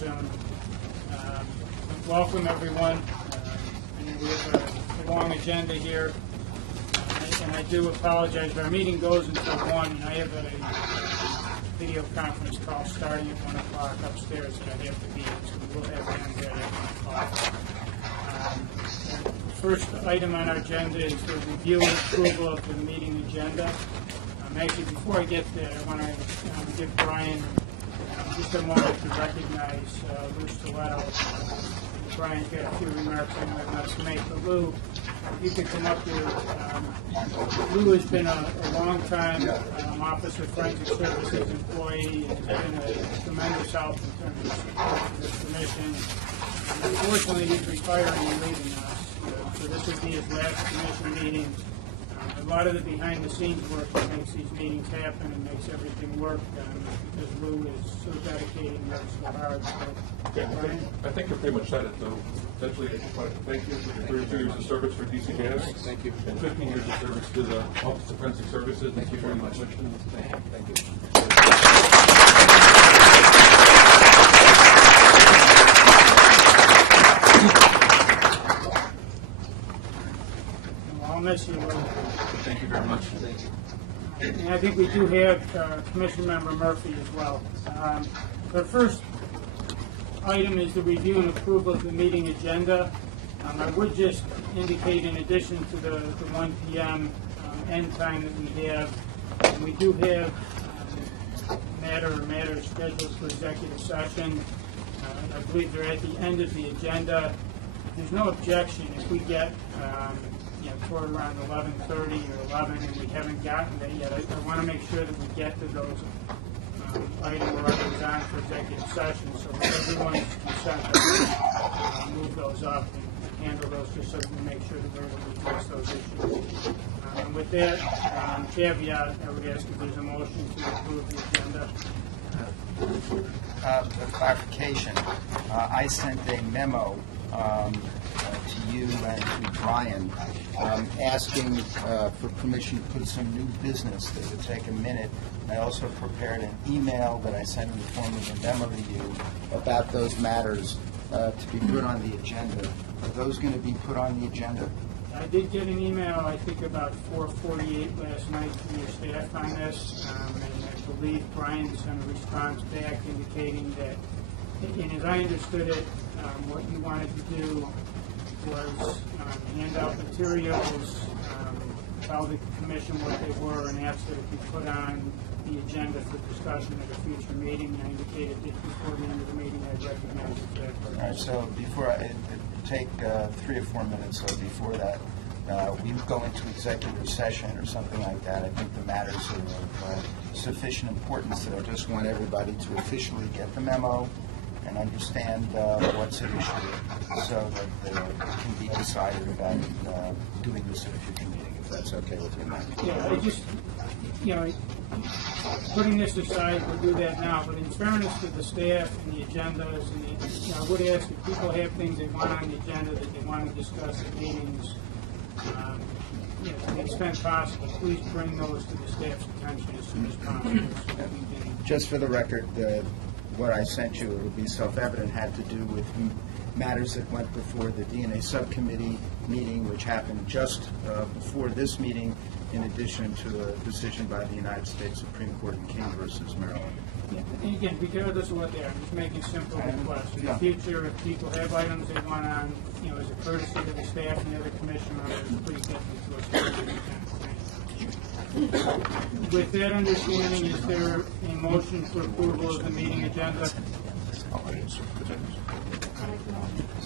soon. Welcome, everyone. We have a long agenda here, and I do apologize, but our meeting goes until 1, and I have a video conference call starting at 1 o'clock upstairs that I have to be at, so we'll have hands there at 1 o'clock. The first item on our agenda is the review and approval of the meeting agenda. Actually, before I get there, I want to give Brian just a moment to recognize Lou Stiletto. Brian's got a few remarks I want to make, but Lou, if you could come up here. Lou has been a long-time Office of Forensic Services employee and has been a tremendous help in terms of support for this commission. Unfortunately, he's retiring and leaving us, so this will be his last commission meeting. A lot of the behind-the-scenes work that makes these meetings happen and makes everything work because Lou is so dedicated and works so hard. So, okay, I think you're pretty much said it, though. Essentially, I just wanted to thank you for your 32 years of service for DC Gas. Thank you. And 15 years of service to the Office of Forensic Services. Thank you very much. Thank you. I'll miss you, Lou. Thank you very much. Thank you. And I think we do have Commission Member Murphy as well. The first item is the review and approval of the meeting agenda. I would just indicate, in addition to the 1 p.m. End time that we have, we do have matters scheduled for executive session. I believe they're at the end of the agenda. There's no objection if we get toward around 11:30 or 11, and we haven't gotten that yet. I want to make sure that we get to those items or others on for executive session, so with everyone's consent, move those up and handle those just so we can make sure that we're able to address those issues. And with that caveat, I would ask if there's a motion to approve the agenda. The clarification, I sent a memo to you and to Brian asking for permission to put some new business that would take a minute. I also prepared an email that I sent in the form of a memo to you about those matters to be put on the agenda. Are those going to be put on the agenda? I did get an email, I think about 4:48 last night from your staff on this, and I believe Brian sent a response back indicating that, and as I understood it, what you wanted to do was hand out materials, tell the commission what they were, and ask that it be put on the agenda for discussion at a future meeting. I indicated that before the end of the meeting I'd recognize it for that purpose. All right, so before it take 3 or 4 minutes, so before that, we go into executive session or something like that. I think the matters are of sufficient importance that I just want everybody to officially get the memo and understand what's at issue so that it can be decided about doing this at a future meeting, if that's okay with you, Matt. Yeah, I just, putting this aside, we'll do that now, but in fairness to the staff and the agendas, and I would ask if people have things they want on the agenda that they want to discuss at meetings, to the extent possible, please bring those to the staff's attention as soon as possible. So that we can. Just for the record, what I sent you, it would be self-evident, had to do with matters that went before the DNA subcommittee meeting, which happened just before this meeting, in addition to a decision by the United States Supreme Court in King versus Maryland. Yeah, and again, regardless of what they are, I'm just making simple requests. In the future, if people have items they want on, as a courtesy to the staff and the other commission members, please get them to us. With that understanding, is there a motion for approval of the meeting agenda? Do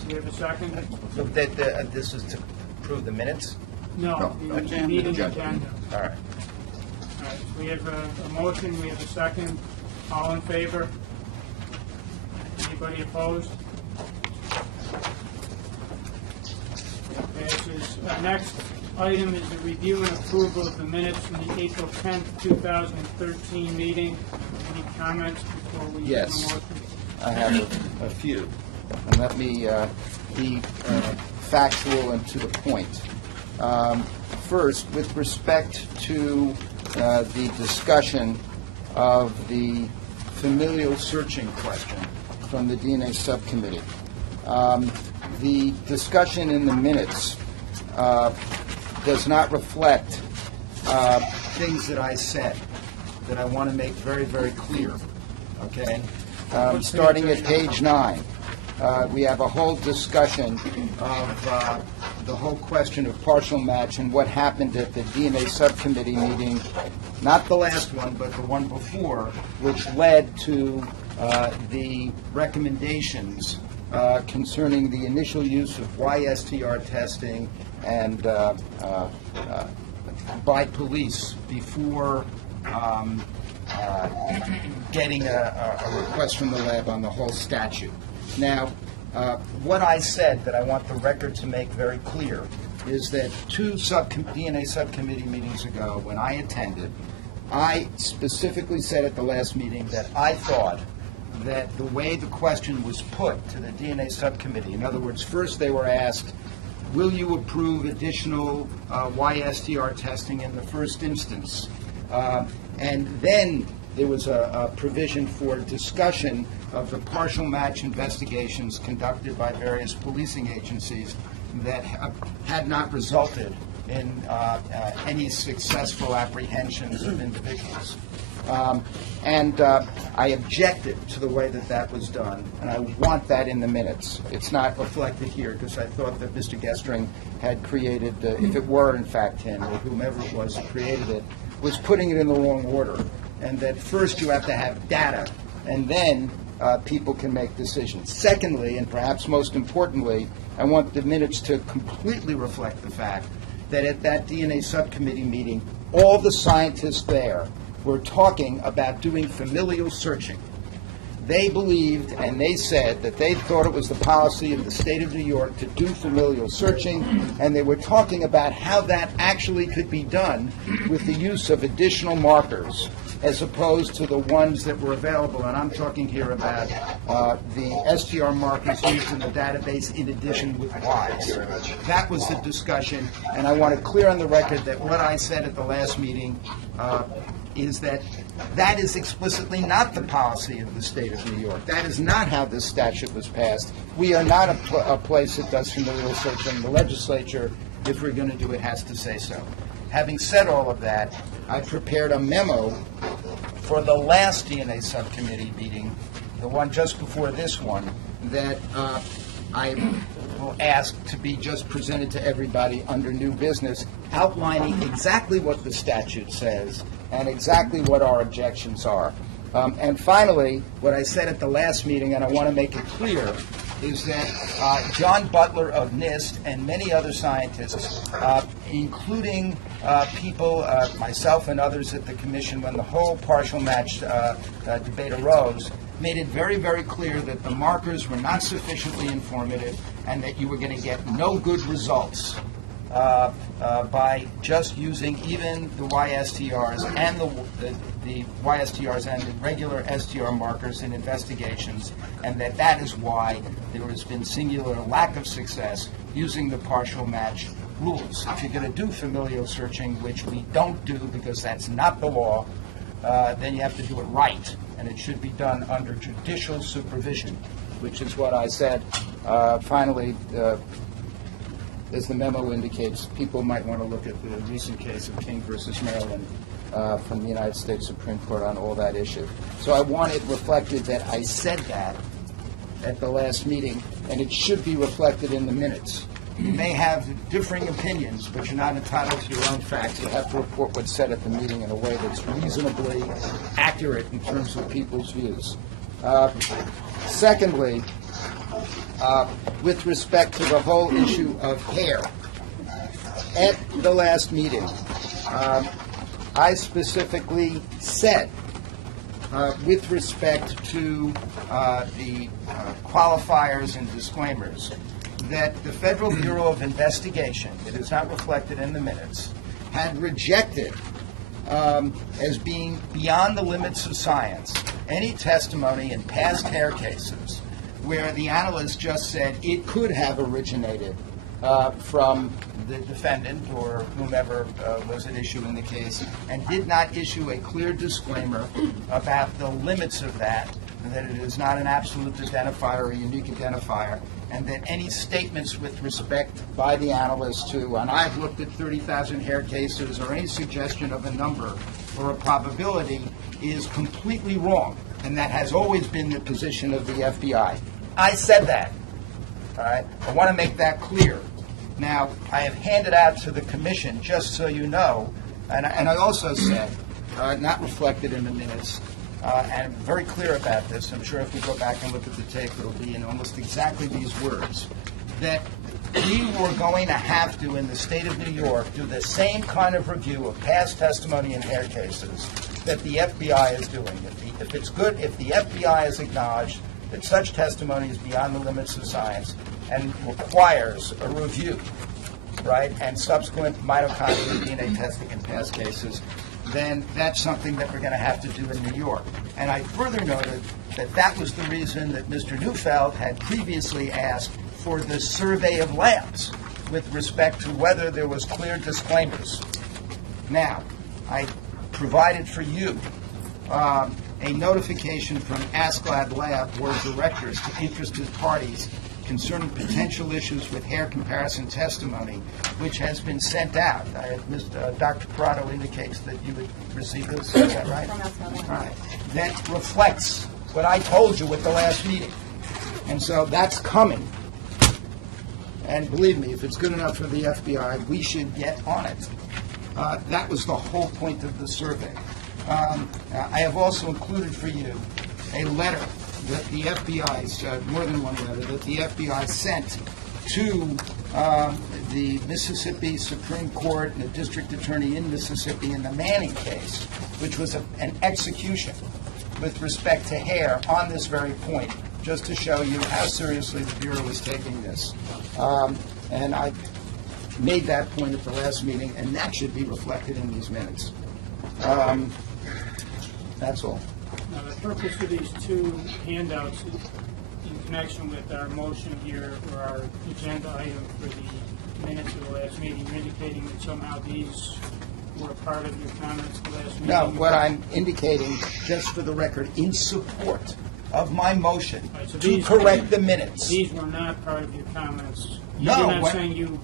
you have a second? So this is to approve the minutes? No, the meeting agenda. All right. All right, we have a motion, we have a second. All in favor? Anybody opposed? Passes. Next item is the review and approval of the minutes from the April 10th, 2013 meeting. Any comments before we Yes. make a motion? I have a few. And let me be factual and to the point. First, with respect to the discussion of the familial searching question, from the DNA subcommittee. The discussion in the minutes does not reflect things that I said that I want to make very, very clear, okay? Starting at page 9, we have a whole discussion of the whole question of partial match and what happened at the DNA subcommittee meeting, not the last one, but the one before, which led to the recommendations concerning the initial use of YSTR testing and by police before getting a request from the lab on the whole statute. Now, what I said that I want the record to make very clear is that two DNA subcommittee meetings ago, when I attended, I specifically said at the last meeting that I thought that the way the question was put to the DNA subcommittee, in other words, first they were asked, will you approve additional YSTR testing in the first instance? And then there was a provision for discussion of the partial match investigations conducted by various policing agencies that had not resulted in any successful apprehensions of individuals. And I objected to the way that that was done, and I want that in the minutes. It's not reflected here because I thought that Mr. Gestring had created, if it were in fact him or whomever it was who created it, was putting it in the wrong order, and that first you have to have data, and then people can make decisions. Secondly, and perhaps most importantly, I want the minutes to completely reflect the fact that at that DNA subcommittee meeting, all the scientists there were talking about doing familial searching. They believed and they said that they thought it was the policy of the state of New York to do familial searching, and they were talking about how that actually could be done with the use of additional markers as opposed to the ones that were available. And I'm talking here about the STR markers used in the database in addition with Ys. That was the discussion, and I want to clear on the record that what I said at the last meeting is that that is explicitly not the policy of the state of New York. That is not how this statute was passed. We are not a place that does familial searching. The legislature, if we're going to do it, has to say so. Having said all of that, I prepared a memo for the last DNA subcommittee meeting, the one just before this one, that I will ask to be just presented to everybody under new business, outlining exactly what the statute says and exactly what our objections are. And finally, what I said at the last meeting, and I want to make it clear, is that John Butler of NIST and many other scientists, including people, myself and others at the commission, when the whole partial match debate arose, made it very, very clear that the markers were not sufficiently informative and that you were going to get no good results by just using even the YSTRs and the YSTRs and the regular STR markers in investigations, and that is why there has been singular lack of success using the partial match rules. If you're going to do familial searching, which we don't do because that's not the law, then you have to do it right, and it should be done under judicial supervision, which is what I said. Finally, as the memo indicates, people might want to look at the recent case of King versus Maryland from the United States Supreme Court on all that issue. So I want it reflected that I said that at the last meeting, and it should be reflected in the minutes. You may have differing opinions, but you're not entitled to your own facts. You have to report what's said at the meeting in a way that's reasonably accurate in terms of people's views. Secondly, with respect to the whole issue of hair, at the last meeting, I specifically said, with respect to the qualifiers and disclaimers, that the Federal Bureau of Investigation, it is not reflected in the minutes, had rejected as being beyond the limits of science any testimony in past hair cases where the analyst just said it could have originated from the defendant or whomever was at issue in the case, and did not issue a clear disclaimer about the limits of that that it is not an absolute identifier or a unique identifier, and that any statements with respect by the analyst to, and I've looked at 30,000 hair cases, or any suggestion of a number or a probability is completely wrong, and that has always been the position of the FBI. I said that. All right? I want to make that clear. Now, I have handed out to the commission, just so you know, and I also said, not reflected in the minutes, and I'm very clear about this. I'm sure if we go back and look at the tape, it'll be in almost exactly these words, that we were going to have to, in the state of New York, do the same kind of review of past testimony in hair cases that the FBI is doing. If it's good, if the FBI has acknowledged that such testimony is beyond the limits of science and requires a review, right, and subsequent mitochondrial DNA testing in past cases, then that's something that we're going to have to do in New York. And I further noted that that was the reason that Mr. Neufeld had previously asked for the survey of labs with respect to whether there was clear disclaimers. Now, I provided for you a notification from AskLab Lab Board of Directors to interested parties concerning potential issues with hair comparison testimony, which has been sent out. Dr. Corrado indicates that you would receive this. Is that right? All right. That reflects what I told you at the last meeting. And so that's coming. And believe me, if it's good enough for the FBI, we should get on it. That was the whole point of the survey. I have also included for you a letter that the FBI, more than one letter, that the FBI sent to the Mississippi Supreme Court and the district attorney in Mississippi in the Manning case, which was an execution with respect to hair on this very point, just to show you how seriously the Bureau is taking this. And I made that point at the last meeting, and that should be reflected in these minutes. That's all. Now, the purpose of these two handouts in connection with our motion here, or our agenda item for the minutes of the last meeting, you're indicating that somehow these were part of your comments the last meeting? No, what I'm indicating, just for the record, in support of my motion Right, so to correct the minutes. These were not part of your comments? No, You're not what- saying you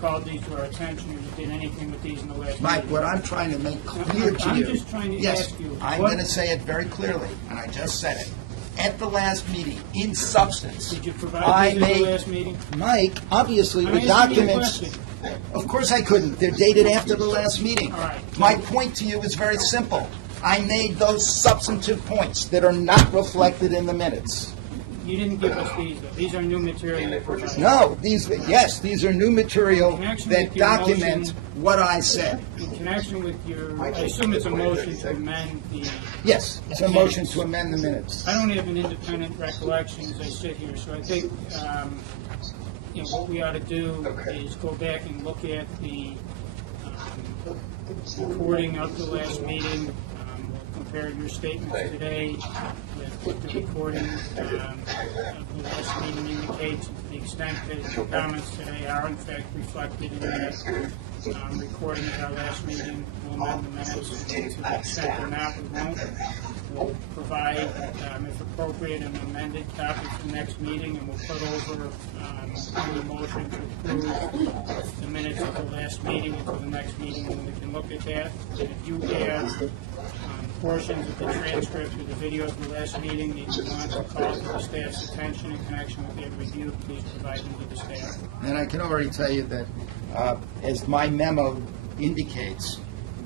called these to our attention, or you did anything with these in the last Mike, meeting? what I'm trying to make clear to you. I'm just trying to Yes, ask you, I'm what- going to say it very clearly, and I just said it. At the last meeting, in substance, Did you I provide these at the made, last meeting? Mike, obviously, I'm the asking you a documents. question. Of course I couldn't. They're dated after the last meeting. All right. My point to you is very simple. I made those substantive points that are not reflected in the minutes. You didn't give us these, though. These are new material you provided. No, these are new material connection that with your document motion- what I said. In connection with your, I assume it's a motion to amend the, Yes, it's a motion to amend the minutes. I don't have an independent recollection as I sit here, so I think, what we ought to do is go back and look at the recording of the last meeting, we'll compare your statements today with what the recording of the last meeting indicates, to the extent that your comments today are in fact reflected in that recording of our last meeting. We'll amend the minutes, to the extent they're not, we won't. We'll provide, if appropriate, an amended copy for the next meeting, and we'll put over any motion to approve the minutes of the last meeting until the next meeting, when we can look at that. And if you have portions of the transcript or the video of the last meeting that you want to call to the staff's attention in connection with their review, please provide them to the staff. And I can already tell you that, as my memo indicates,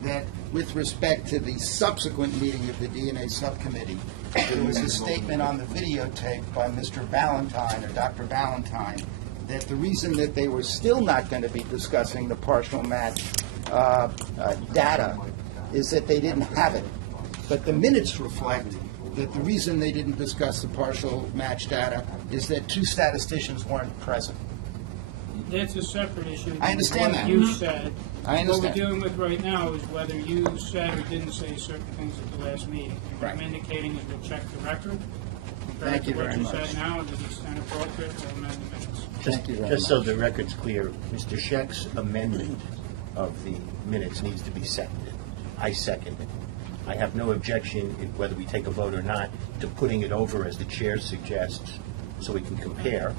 that with respect to the subsequent meeting of the DNA subcommittee, there was a statement on the videotape by Mr. Valentine, or Dr. Valentine, that the reason that they were still not going to be discussing the partial match data is that they didn't have it. But the minutes reflect that the reason they didn't discuss the partial match data is that two statisticians weren't present. That's a separate issue. I understand What that. you said. I understand. What we're dealing with right now is whether you said or didn't say certain things at the last meeting. And what I'm Right. indicating is we'll check the record, compare Thank it you to what very you much. said now, and to the extent appropriate, we'll amend the minutes. Thank you very Just so much. the record's clear, Mr. Scheck's amendment of the minutes needs to be seconded. I second it. I have no objection, whether we take a vote or not, to putting it over as the chair suggests, so we can compare.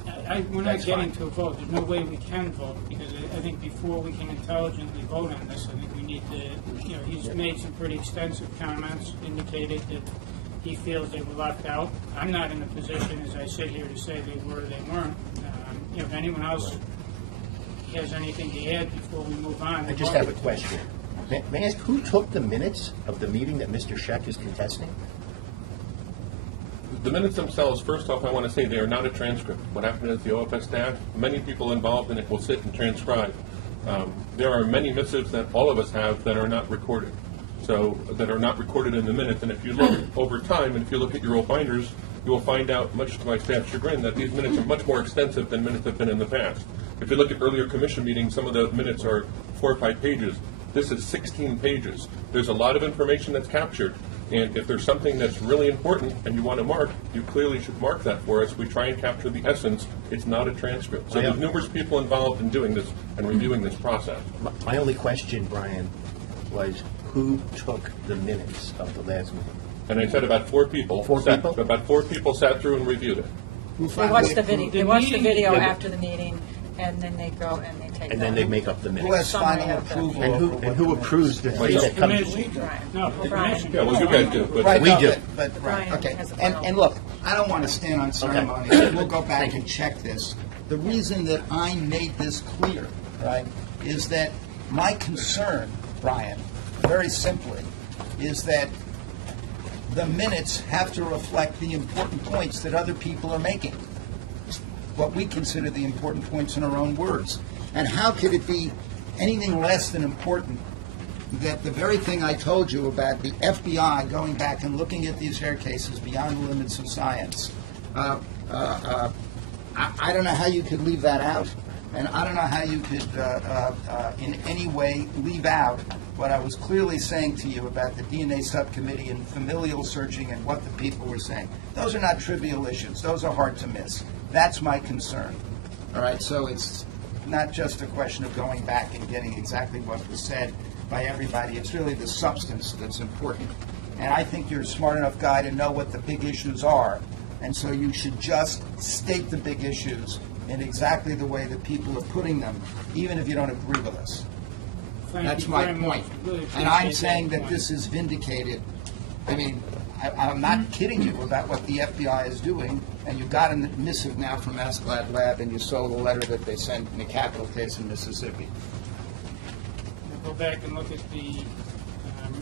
We're not That's getting fine. to a vote. There's no way we can vote, because I think before we can intelligently vote on this, I think we need to, he's made some pretty extensive comments, indicated that he feels they were left out. I'm not in a position, as I sit here, to say they were or they weren't. If anyone else has anything to add before we move on. I just have a question. May I ask, who took the minutes of the meeting that Mr. Scheck is contesting? The minutes themselves, first off, I want to say they are not a transcript. What happened is the OFS staff, many people involved in it will sit and transcribe. There are many missives that all of us have that are not recorded, so that are not recorded in the minutes. And if you look over time, and if you look at your old binders, you will find out, much to my staff's chagrin, that these minutes are much more extensive than minutes have been in the past. If you look at earlier commission meetings, some of the minutes are 4 or 5 pages. This is 16 pages. There's a lot of information that's captured. And if there's something that's really important and you want to mark, you clearly should mark that for us. We try and capture the essence. It's not a transcript. So there's numerous people involved in doing this and reviewing this process. My only question, Brian, was who took the minutes of the last meeting? And I said about 4 people. About 4 people sat through and reviewed it. They watch the video. They watch the video after the meeting, and then they go and they take. And then they make up the Who minutes. has final approval? And who approves the thing that comes? No, the commission. Yeah, well, you guys do. But Right, We no, do. but Brian okay. has a And final. look, I don't want to stand on ceremony. We'll go back and check this. The reason that I made this clear, right, is that my concern, Brian, very simply, is that the minutes have to reflect the important points that other people are making, what we consider the important points in our own words. And how could it be anything less than important that the very thing I told you about the FBI going back and looking at these hair cases beyond the limits of science, I don't know how you could leave that out, and I don't know how you could in any way leave out what I was clearly saying to you about the DNA subcommittee and familial searching and what the people were saying. Those are not trivial issues. Those are hard to miss. That's my concern. All right, so it's not just a question of going back and getting exactly what was said by everybody. It's really the substance that's important. And I think you're a smart enough guy to know what the big issues are. And so you should just state the big issues in exactly the way that people are putting them, even if you don't agree with us. Thank That's you my very point. much. Really And I'm appreciate saying that point. this is vindicated. I mean, I'm not kidding you about what the FBI is doing, and you got a missive now from Askeladd Lab, and you saw the letter that they sent in the capital case in Mississippi. We'll go back and look at the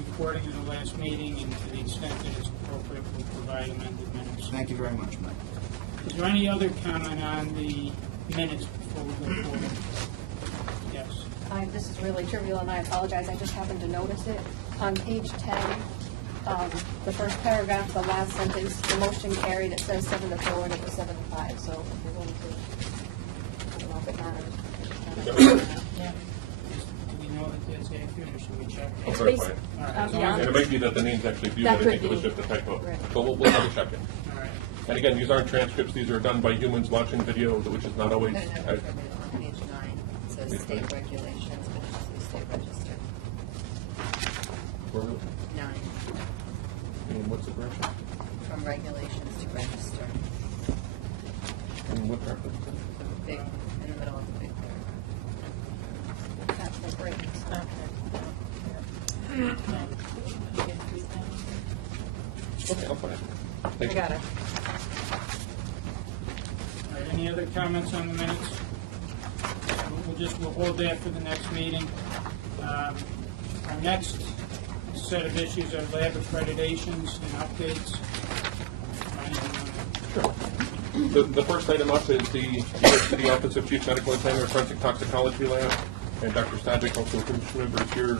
recording of the last meeting, and to the extent that it's appropriate, we'll provide amended minutes. Thank you very much, Mike. Is there any other comment on the minutes before we go forward? Yes. This is really trivial, and I apologize, I just happened to notice it. On page 10, the first paragraph, the last sentence, the motion carried, it says 7-4, and it was 7-5, so if you're going to, I don't know if it matters. Yeah. Do we know that that's accurate, or should we check? I'll verify it. All right, I'll as be long as And it honest. might be that the name's actually viewed, That I think could it was be. just a typo. Right. But we'll double check it. All right. And again, these aren't transcripts, these are done by humans watching video, which is not always. No, page 9, it says state regulations, but it should say state register. 9, And what's the correction? from regulations to register. And what reference? The big, in the middle of the big paragraph. That's the break. Okay, I'll find it. I Thank you. got it. All right, any other comments on the minutes? We'll hold that for the next meeting. Our next set of issues are lab accreditations and updates. The first item up is the New York City Office of Chief Medical Examiner Forensic Toxicology Lab, and Dr. Stadzik, also a commission member, is here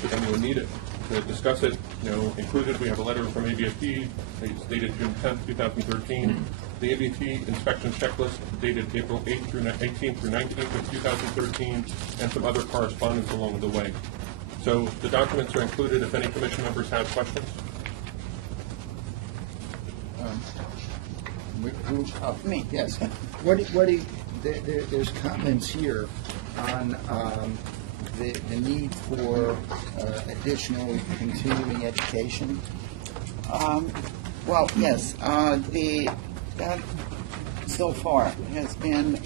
should anyone need it to discuss it. Included, we have a letter from ABFT, it's dated June 10th, 2013. The ABFT inspection checklist dated April 18th through 19th of 2013, and some other correspondence along the way. So the documents are included if any commission members have questions. Me, yes. There's comments here on the need for additional continuing education? Well, yes, that so far has been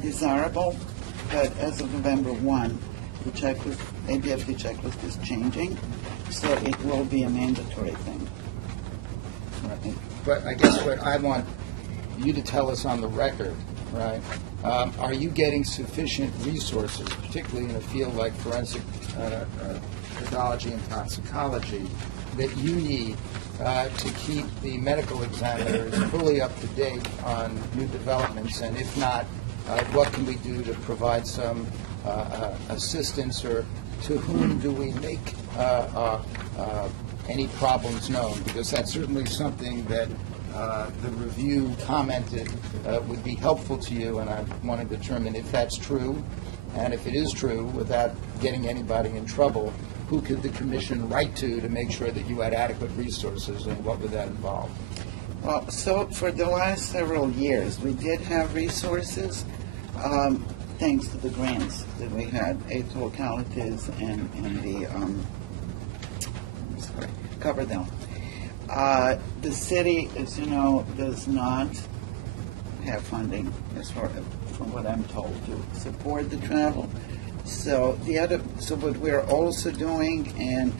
desirable, but as of November 1, the checklist, ABFT checklist is changing, so it will be a mandatory thing. Right. But I guess what I want you to tell us on the record, right? Are you getting sufficient resources, particularly in a field like forensic pathology and toxicology, that you need to keep the medical examiners fully up to date on new developments? And if not, what can we do to provide some assistance, or to whom do we make any problems known? Because that's certainly something that the review commented would be helpful to you, and I want to determine if that's true, and if it is true, without getting anybody in trouble, who could the commission write to make sure that you had adequate resources, and what would that involve? Well, so for the last several years, we did have resources, thanks to the grants that we had, 8 localities and the Coverdell. The city, as you know, does not have funding, as far from what I'm told, to support the travel. So what we're also doing, and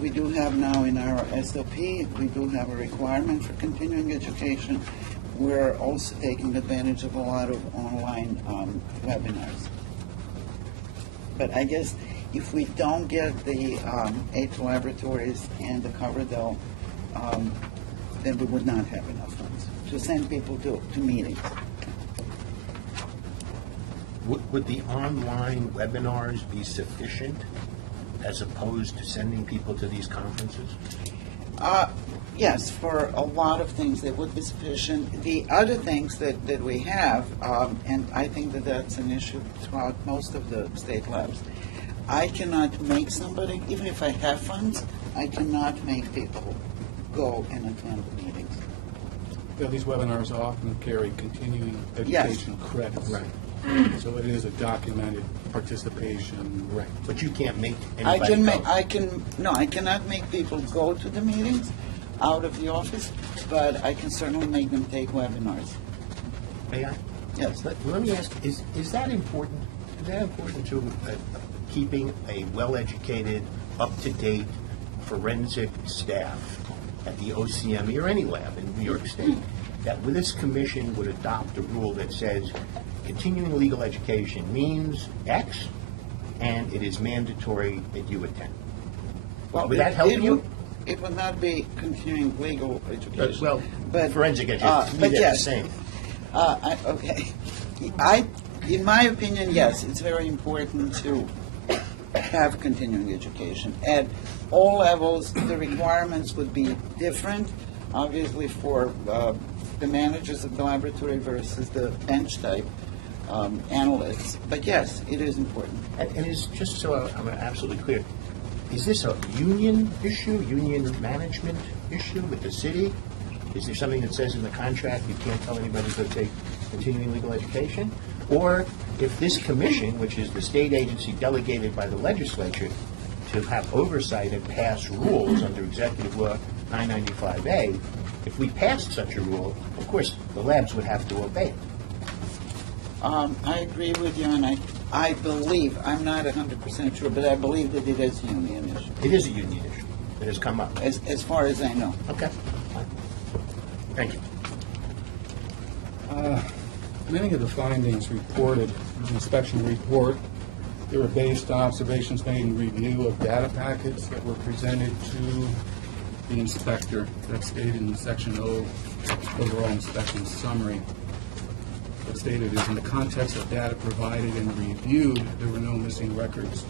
we do have now in our SOP, we do have a requirement for continuing education. We're also taking advantage of a lot of online webinars. But I guess if we don't get the 8 laboratories and the Coverdell, then we would not have enough funds to send people to meetings. Would the online webinars be sufficient as opposed to sending people to these conferences? Yes, for a lot of things they would be sufficient. The other things that we have, and I think that that's an issue throughout most of the state labs, I cannot make somebody, even if I have funds, I cannot make people go and attend the meetings. Yeah, these webinars often carry continuing Yes. education credits. Right. So it is a documented participation. Right. But you can't make I anybody can go. make, I cannot make people go to the meetings out of the office, but I can certainly make them take webinars. May I? Yes. Let me ask, is that important? Is that important to keeping a well-educated, up-to-date forensic staff at the OCME or any lab in New York State, that with this commission would adopt a rule that says continuing legal education means X, and it is mandatory that you attend? Well, Would that help you? It would not be continuing legal education. Well, but, forensic education, to me, but they're yes. the same. Okay. In my opinion, yes, it's very important to have continuing education. At all levels, the requirements would be different, obviously, for the managers of the laboratory versus the bench type analysts. But yes, it is important. And is, just so I'm absolutely clear, is this a union issue, union management issue with the city? Is there something that says in the contract you can't tell anybody to take continuing legal education? Or if this commission, which is the state agency delegated by the legislature to have oversight and pass rules under Executive Law 995A, if we passed such a rule, of course, the labs would have to obey it. I agree with you, and I believe, I'm not 100% sure, but I believe that it is a union issue, It is a union issue that has come up. as far as I know. Okay. Thank you. Many of the findings reported in the inspection report, they were based on observations made in review of data packets that were presented to the inspector. That's stated in Section O, overall inspection summary. It stated is in the context of data provided and reviewed, there were no missing records.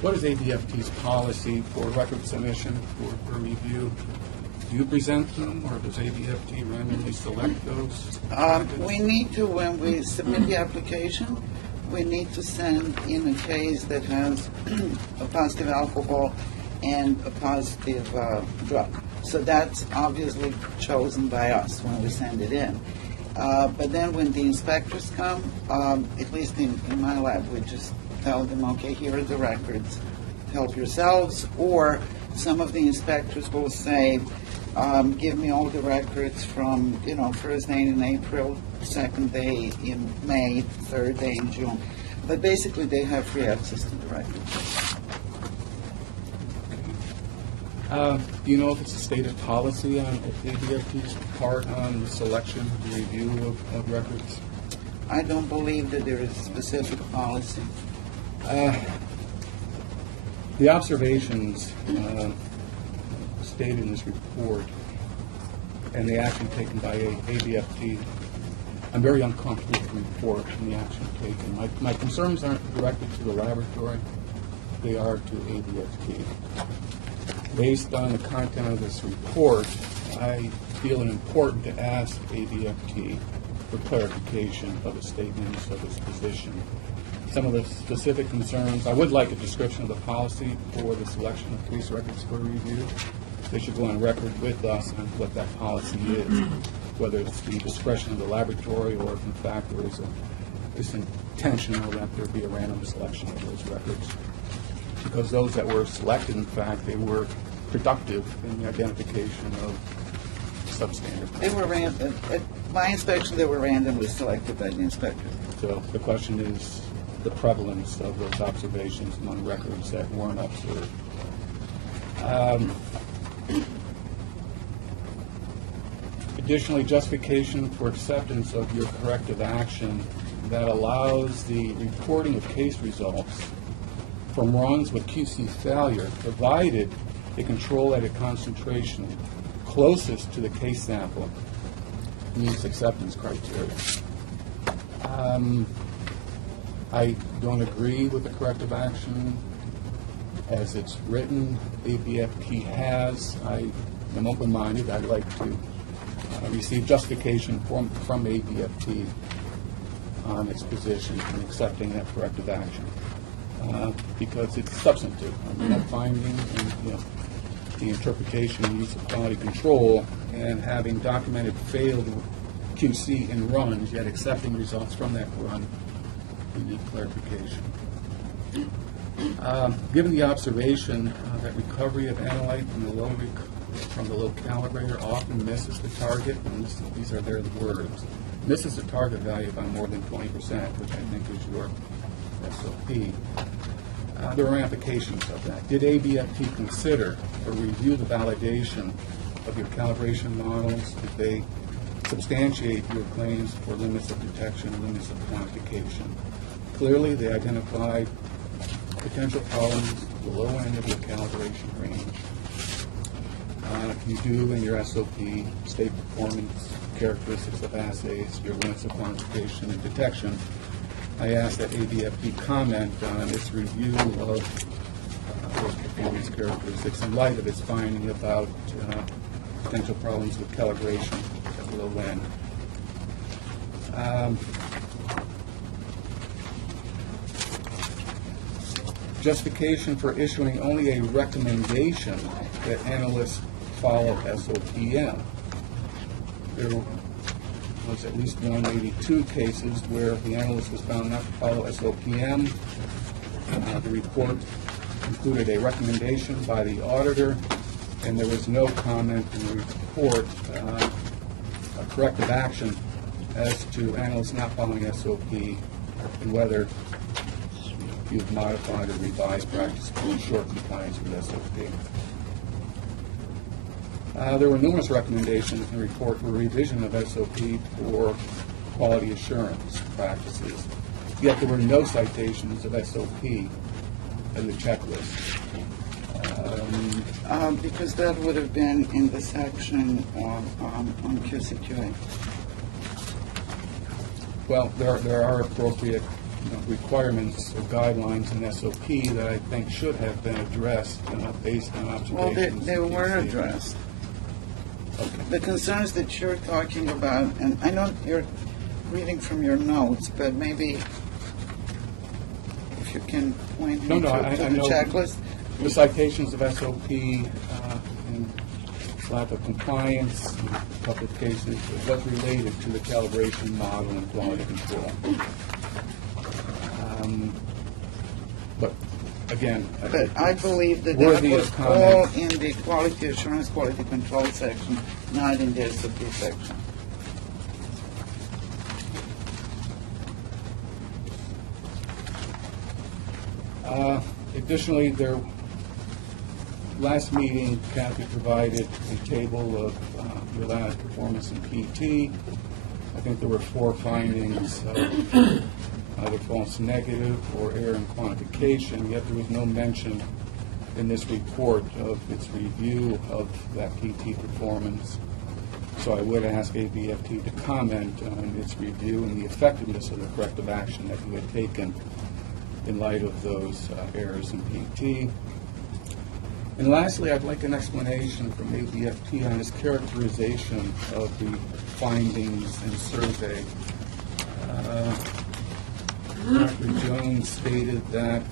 What is ABFT's policy for record submission for review? Do you present them, or does ABFT randomly select those? We need to, when we submit the application, we need to send in a case that has a positive alcohol and a positive drug. So that's obviously chosen by us when we send it in. But then when the inspectors come, at least in my lab, we just tell them, okay, here are the records, help yourselves, or some of the inspectors will say, give me all the records from, first day in April, second day in May, third day in June. But basically, they have free access to the records. Do you know if it's a stated policy on ABFT's part on the selection, the review of records? I don't believe that there is a specific policy. The observations stated in this report and the action taken by ABFT, I'm very uncomfortable with the report and the action taken. My concerns aren't directed to the laboratory, they are to ABFT. Based on the content of this report, I feel it important to ask ABFT for clarification of its statements of its position. Some of the specific concerns, I would like a description of the policy for the selection of case records for review. They should go on record with us on what that policy is, whether it's the discretion of the laboratory or if in fact there is it's intentional that there be a random selection of those records. Because those that were selected, in fact, they were productive in the identification of substandard. They were random. At my inspection, they were randomly selected by the inspector. So the question is the prevalence of those observations among records that weren't observed. Additionally, justification for acceptance of your corrective action that allows the reporting of case results from runs with QC failure, provided they control at a concentration closest to the case sample meets acceptance criteria. I don't agree with the corrective action as it's written. ABFT has. I am open-minded. I'd like to receive justification from ABFT on its position in accepting that corrective action. Because it's substantive. I mean, that finding and the interpretation and use of quality control and having documented failed QC in runs, yet accepting results from that run, we need clarification. Given the observation that recovery of analyte from the low calibrator often misses the target, and these are their words, misses the target value by more than 20%, which I think is your SOP. There are ramifications of that. Did ABFT consider or review the validation of your calibration models? Did they substantiate your claims for limits of detection, limits of quantification? Clearly, they identified potential problems at the low end of your calibration range. You do in your SOP state performance characteristics of assays, your limits of quantification and detection. I ask that ABFT comment on its review of those performance characteristics in light of its finding about potential problems with calibration at the low end. Justification for issuing only a recommendation that analysts follow SOPM. There was at least one, maybe two cases where the analyst was found not to follow SOPM. The report included a recommendation by the auditor, and there was no comment in the report, a corrective action as to analysts not following SOP and whether you've modified or revised practice to ensure compliance with SOP. There were numerous recommendations in the report for revision of SOP for quality assurance practices, yet there were no citations of SOP in the checklist. Because that would have been in the section on QCQA. Well, there are appropriate requirements or guidelines in SOP that I think should have been addressed based on observations. Well, they were addressed. Okay. The concerns that you're talking about, and I know you're reading from your notes, but maybe if you can point me to the know checklist. The citations of SOP and lack of compliance in a couple of cases was related to the calibration model and quality control. But again, But I believe that that worthy was of all comment. in the quality assurance, quality control section, not in the SOP section. Additionally, last meeting, Kathy provided a table of your last performance in PT. I think there were 4 findings of either false negative or error in quantification, yet there was no mention in this report of its review of that PT performance. So I would ask ABFT to comment on its review and the effectiveness of the corrective action that you had taken in light of those errors in PT. And lastly, I'd like an explanation from ABFT on its characterization of the findings and survey. Dr. Jones stated that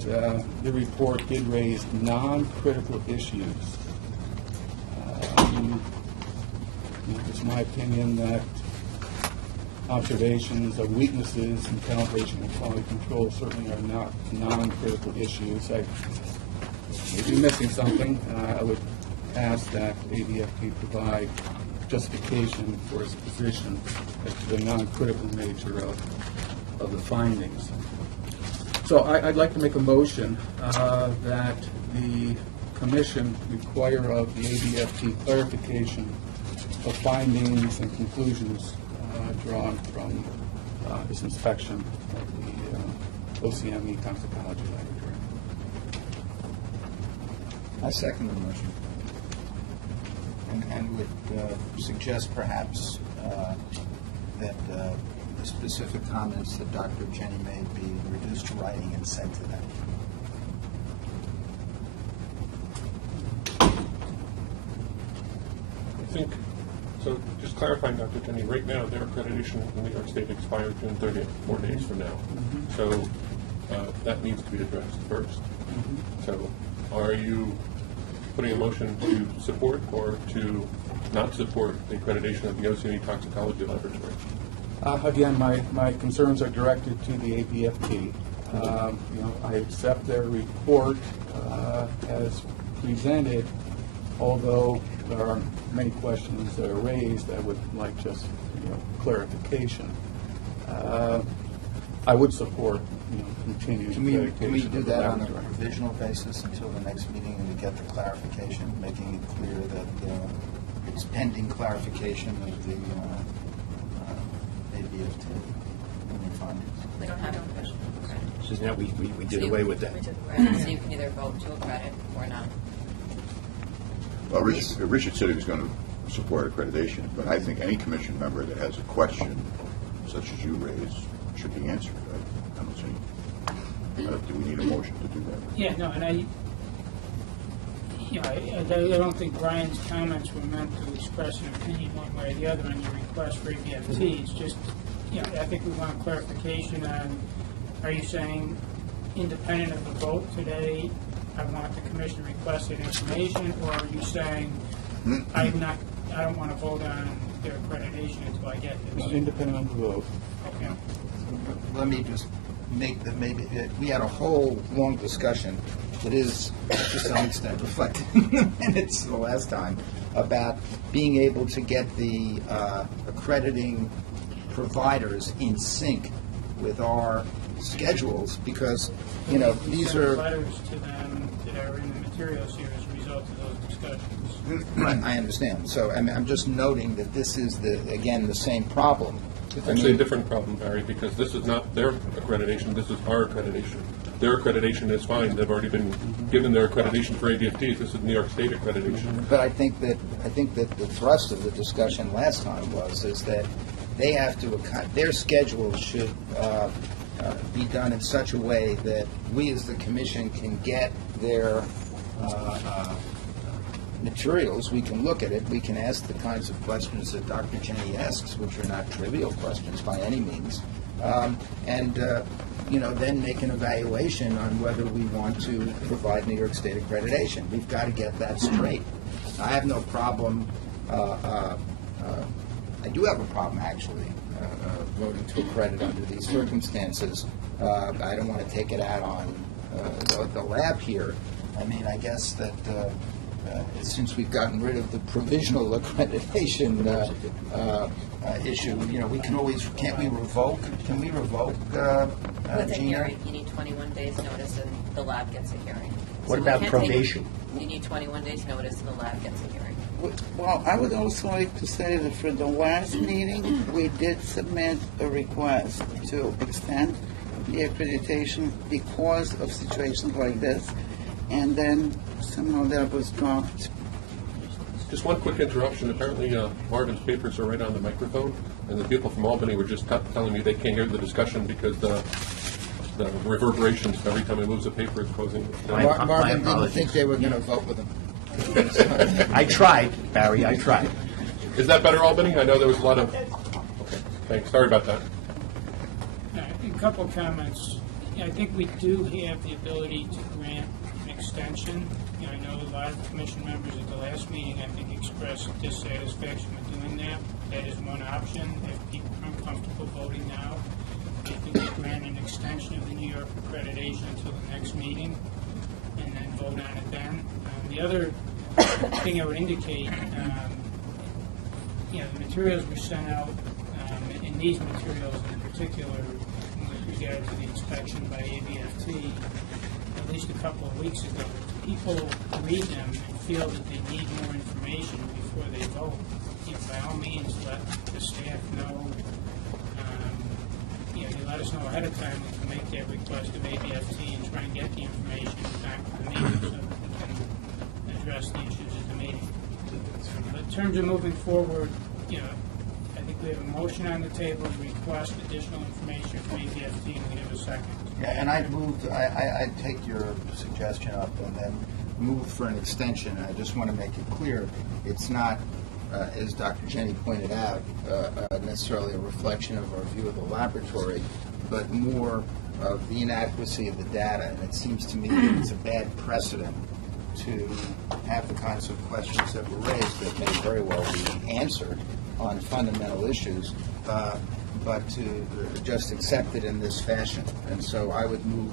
the report did raise non-critical issues. It's my opinion that observations of weaknesses in calibration and quality control certainly are not non-critical issues. I may be missing something. I would ask that ABFT provide justification for its position as to the non-critical nature of the findings. So I'd like to make a motion that the Commission require of the ABFT clarification of findings and conclusions drawn from this inspection of the OCME toxicology laboratory. I second the motion. And would suggest perhaps that the specific comments that Dr. Jenny made be reduced to writing and sent to them. I think, so just clarifying, Dr. Jenny, right now their accreditation in New York State expires June 30th, 4 days from now. So that needs to be addressed first. So are you putting a motion to support or to not support the accreditation of the OCME toxicology laboratory? Again, my concerns are directed to the ABFT. I accept their report as presented, although there are many questions that are raised. I would like just clarification. I would support continued Can we accreditation do of the that on a laboratory. provisional basis until the next meeting and we get the clarification, making it clear that it's pending clarification of the ABFT and their findings? We don't have a question for credit. Isn't that, we did away with that. We did away, so you can either vote to accredit or not. Well, Richard said he was going to support accreditation, but I think any commission member that has a question, such as you raised, should be answered. I don't see. Do we need a motion to do that? Yeah, no, and I don't think Brian's comments were meant to express an opinion one way or the other on your request for ABFT. It's just, I think we want clarification on, are you saying independent of the vote today, I want the commission requested information, or are you saying I don't want to vote on their accreditation until I get this? Independent of the vote. Okay. Let me just make the, maybe, we had a whole long discussion that is to some extent reflected in the minutes the last time about being able to get the accrediting providers in sync with our schedules, because, these are... letters to them that are in the materials here as a result of those discussions. Right, I understand. So I'm just noting that this is, again, the same problem. It's actually a different problem, Barry, because this is not their accreditation, this is our accreditation. Their accreditation is fine, they've already been given their accreditation for ABFTs, this is New York State accreditation. But I think that the thrust of the discussion last time is that they have to, their schedule should be done in such a way that we as the commission can get their materials, we can look at it, we can ask the kinds of questions that Dr. Jenny asks, which are not trivial questions by any means, and then make an evaluation on whether we want to provide New York State accreditation. We've got to get that straight. I have no problem, I do have a problem actually voting to accredit under these circumstances. I don't want to take it out on the lab here, I mean, I guess that since we've gotten rid of the provisional accreditation issue, we can always, can't we revoke? Can we revoke, With a Gina? hearing, you need 21 days notice and the lab gets a hearing. What So you about can't take- probation? You need 21 days notice and the lab gets a hearing. Well, I would also like to say that for the last meeting, we did submit a request to extend the accreditation because of situations like this, and then somehow that was dropped. Just one quick interruption. Apparently, Marvin's papers are right on the microphone, and the people from Albany were just telling me they can't hear the discussion because the reverberations every time he moves a paper is causing. Marvin didn't apologies. think they were going to vote with him. I tried, Barry, I tried. Is that better, Albany? I know there was a lot of. Okay, thanks. Sorry about that. A couple of comments. I think we do have the ability to grant an extension. I know a lot of commission members at the last meeting, I think, expressed dissatisfaction with doing that. That is one option. If people are uncomfortable voting now, I think we grant an extension of the New York accreditation until the next meeting, and then vote on it then. The other thing I would indicate, the materials were sent out, in these materials in particular, with regard to the inspection by ABFT, at least a couple of weeks ago. If people read them and feel that they need more information before they vote, by all means, let the staff know. You let us know ahead of time, we can make that request of ABFT and try and get the information back to the meeting so that we can address the issues at the meeting. But in terms of moving forward, I think we have a motion on the table to request additional information from ABFT, and we have a second. Yeah, and I'd take your suggestion up and then move for an extension. And I just want to make it clear, it's not, as Dr. Jenny pointed out, necessarily a reflection of our view of the laboratory, but more of the inadequacy of the data. And it seems to me that it's a bad precedent to have the kinds of questions that were raised that may very well be answered on fundamental issues, but to just accept it in this fashion. And so I would move,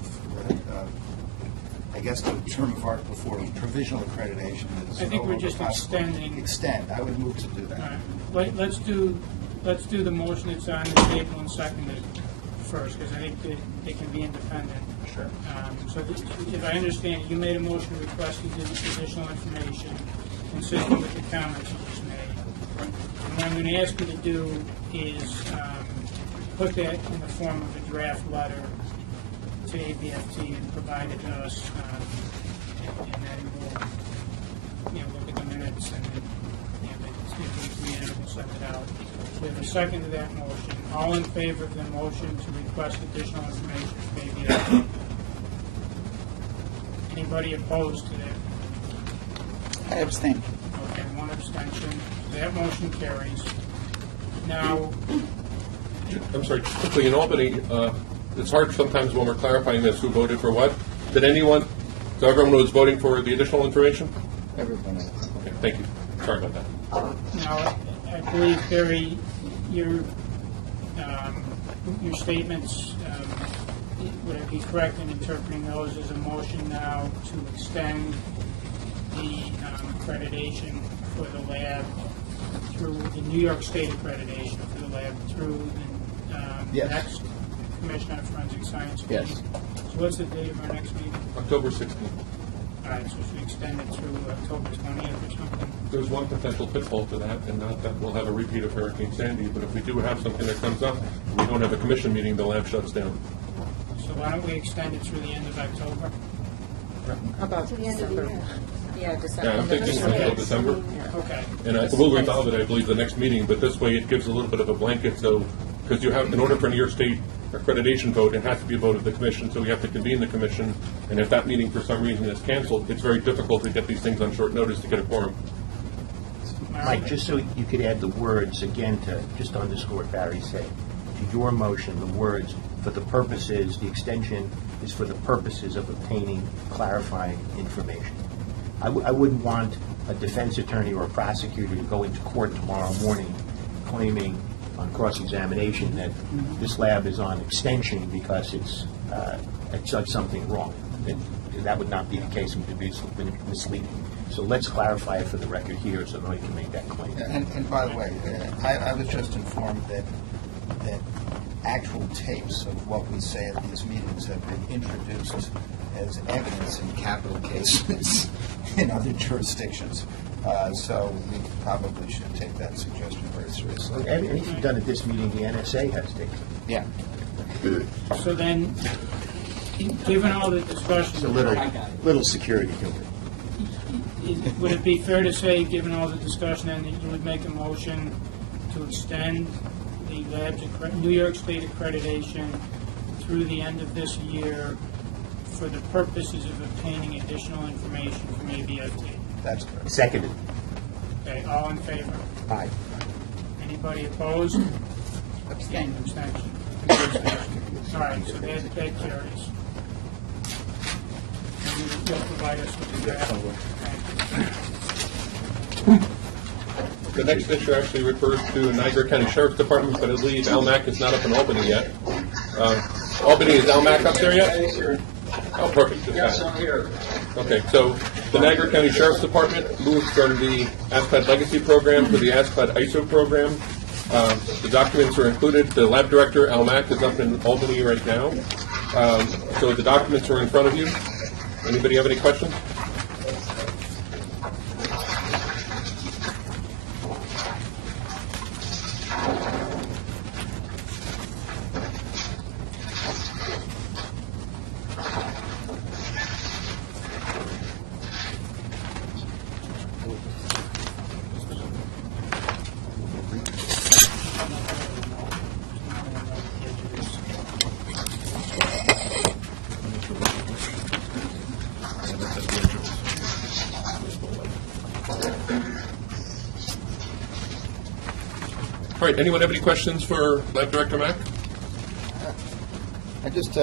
I guess the term of art before, provisional accreditation is. I think we're just possible. extending. Extend, I would move to do that. All right. Let's do the motion that's on the table and second it first, because I think they can be independent. Sure. So if I understand, you made a motion requesting additional information consistent with the comments you just made. And what I'm going to ask you to do is put that in the form of a draft letter to ABFT and provide it to us, and then we'll look at the minutes and if we agree, we'll send it out. We have a second to that motion. All in favor of the motion to request additional information from ABFT? Anybody opposed to that? I abstain. Okay, one abstention. That motion carries. Now, I'm sorry, just quickly, in Albany, it's hard sometimes when we're clarifying this, who voted for what. Did anyone, so everyone was voting for the additional information? Everyone. Okay, thank you. Sorry about that. now, I believe, Barry, your statements, would I be correct in interpreting those as a motion now to extend the accreditation for the lab through the New York State accreditation for the lab through the Yes. next Commission on Forensic Science meeting? Yes. So what's the date of our next meeting? October 16th. All right, so should we extend it through October 20th or something? There's one potential pitfall to that, and not that we'll have a repeat of Hurricane Sandy, but if we do have something that comes up, we don't have a commission meeting, the lab shuts down. So why don't we extend it through the end of October? How about To the end of the December? year. Yeah, December. Yeah, I'm thinking until December. Okay. And I will resolve it, I believe, the next meeting, but this way it gives a little bit of a blanket, so, because you have, in order for a New York State accreditation vote, it has to be a vote of the commission, so we have to convene the commission, and if that meeting for some reason is canceled, it's very difficult to get these things on short notice to get a quorum. Mike, just so you could add the words again to just underscore what Barry said. To your motion, the words, for the purposes, the extension is for the purposes of obtaining clarifying information. I wouldn't want a defense attorney or a prosecutor to go into court tomorrow morning claiming on cross-examination that this lab is on extension because it's done something wrong. that would not be the case, it would be misleading. So let's clarify it for the record here so nobody can make that claim. And by the way, I was just informed that actual tapes of what we say at these meetings have been introduced as evidence in capital cases in other jurisdictions. So we probably should take that suggestion very seriously. Anything done at this meeting, the NSA has taken. Yeah. So then, given all the discussion. It's a little security to it. Would it be fair to say, given all the discussion, then, that you would make a motion to extend the lab's New York State accreditation through the end of this year for the purposes of obtaining additional information from ABFT? That's correct. Seconded. Okay, all in favor? Aye. Anybody opposed? Abstain. Abstention. All right, so that carries. And you'll provide us with the draft. Thank you. The next issue actually refers to Niagara County Sheriff's Department, but I believe LMAC is not up in Albany yet. Albany, is LMAC up there yet? Oh, perfect. Yes, I'm here. Okay, so the Niagara County Sheriff's Department moved from the ASPAD Legacy Program to the ASPAD ISO Program. The documents are included. The lab director, LMAC, is up in Albany right now. So the documents are in front of you. Anybody have any questions? All right, anyone have any questions for Lab Director Mack? I just,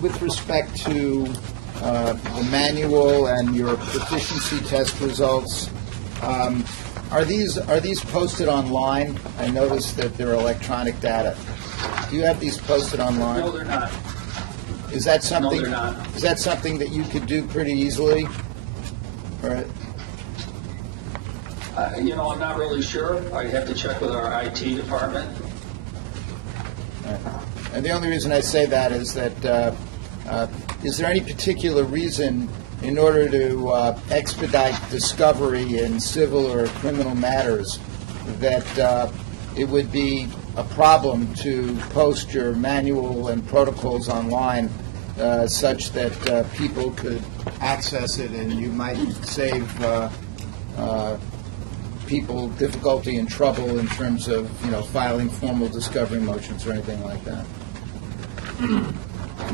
with respect to the manual and your proficiency test results, are these posted online? I noticed that they're electronic data. Do you have these posted online? No, they're not. Is that something? No, they're not. Is that something that you could do pretty easily? Or, I'm not really sure. I'd have to check with our IT department. and the only reason I say that is that is there any particular reason in order to expedite discovery in civil or criminal matters that it would be a problem to post your manual and protocols online such that people could access it and you might save people difficulty and trouble in terms of filing formal discovery motions or anything like that?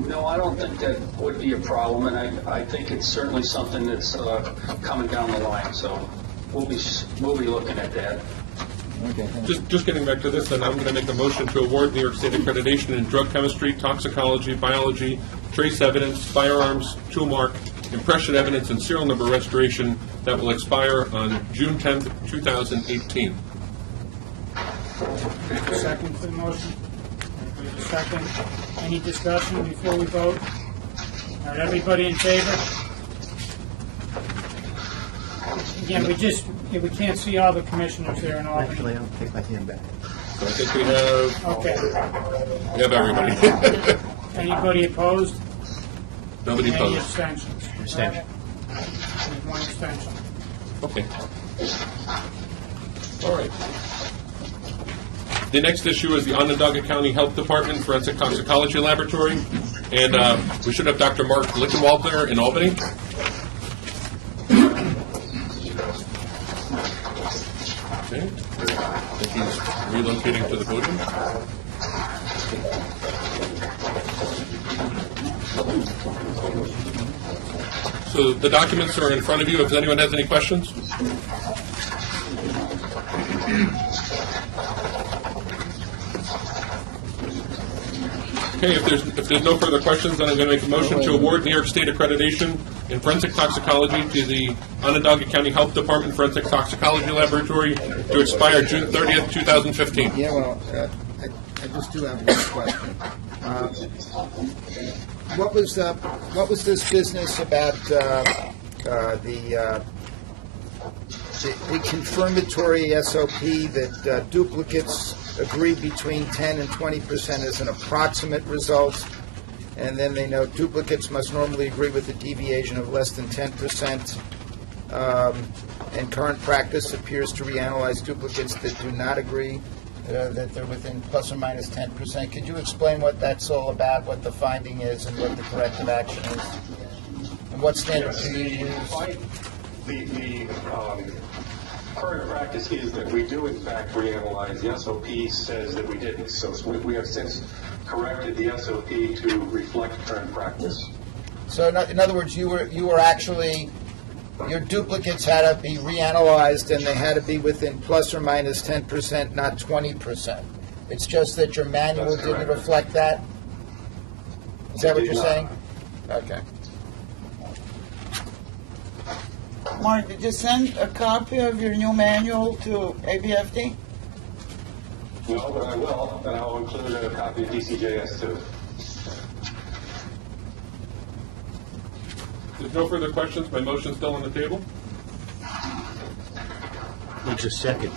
No, I don't think that would be a problem, and I think it's certainly something that's coming down the line. So we'll be looking at that. Okay. Just getting back to this, then I'm going to make a motion to award New York State accreditation in drug chemistry, toxicology, biology, trace evidence, firearms, tool mark, impression evidence, and serial number restoration that will expire on June 10th, 2018. Second for the motion. There's a second. Any discussion before we vote? All right, everybody in favor? Again, we can't see all the commissioners there in Albany. Actually, I'll take my hand back. So I think we have Okay. everybody. Anybody opposed? Nobody Any opposed. abstentions? Abstention. There's one abstention. Okay. All right. The next issue is the Onondaga County Health Department Forensic Toxicology Laboratory, and we should have Dr. Mark Lickenwalder in Albany. Okay. I think he's relocating to the podium. So the documents are in front of you. If anyone has any questions? Okay, if there's no further questions, then I'm going to make a motion to award New York State accreditation in forensic toxicology to the Onondaga County Health Department Forensic Toxicology Laboratory to expire June 30th, 2015. Yeah, well, I just do have one question. What was this business about the confirmatory SOP that duplicates agree between 10 and 20% as an approximate result, and then they note duplicates must normally agree with a deviation of less than 10%, and current practice appears to reanalyze duplicates that do not agree, that they're within plus or minus 10%. Could you explain what that's all about, what the finding is, and what the corrective action is? And what standard do you use? The current practice is that we do in fact reanalyze. The SOP says that we didn't, so we have since corrected the SOP to reflect current practice. So in other words, you were actually, your duplicates had to be reanalyzed and they had to be within plus or minus 10%, not 20%. It's just that your manual didn't reflect that? Is that what you're saying? Okay. Mark, did you send a copy of your new manual to ABFD? No, but I will, and I'll include a copy of DCJS too. There's no further questions. My motion's still on the table. Needs a second.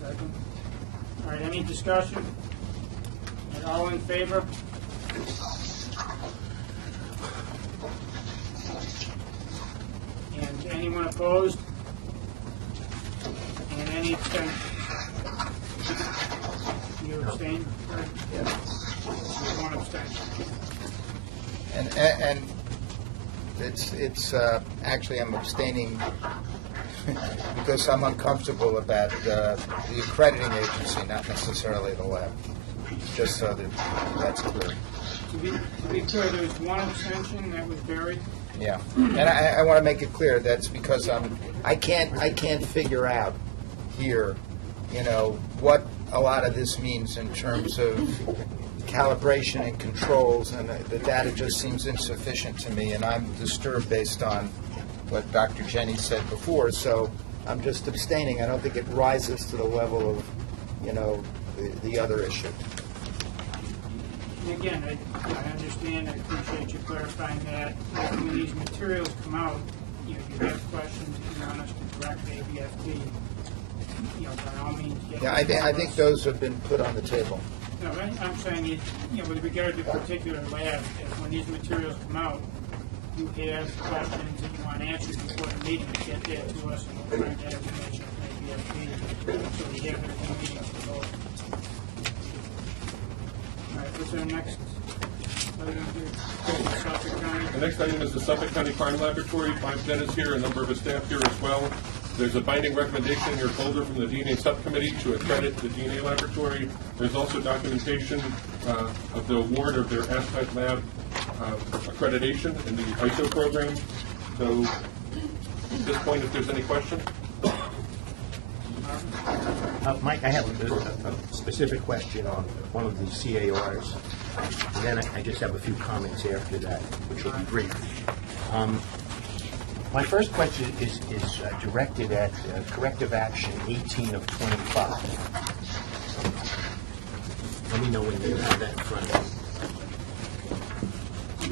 Second. All right, any discussion? All in favor? And anyone opposed? And any abstention? You abstain? Yeah. One abstention. And it's actually I'm abstaining because I'm uncomfortable about the accrediting agency, not necessarily the lab. Just so that that's clear. To be clear, there was one abstention that was buried. Yeah, and I want to make it clear that's because I can't figure out here, what a lot of this means in terms of calibration and controls, and the data just seems insufficient to me, and I'm disturbed based on what Dr. Jenny said before, so I'm just abstaining. I don't think it rises to the level of, the other issue. And again, I understand, I appreciate you clarifying that. When these materials come out, you have questions that you want us to correct ABFD, by all means. Yeah, I think those have been put on the table. No, I'm saying, with regard to particular labs, when these materials come out, you have questions that you want answered before the meeting, get that to us, and we'll try and get information from ABFD, so we have it at the meeting to vote. All right, what's our next item here? Suffolk County. The next item is the Suffolk County Crime Laboratory. Bob Dennis is here, a number of his staff here as well. There's a binding recommendation in your folder from the DNA subcommittee to accredit the DNA laboratory. There's also documentation of the award of their aspect lab accreditation in the ISO program. So at this point, if there's any questions. Mike, I have a specific question on one of the CARs, and then I just have a few comments after that, which will be brief. My first question is directed at corrective action 18 of 25. Let me know when you have that in front of you.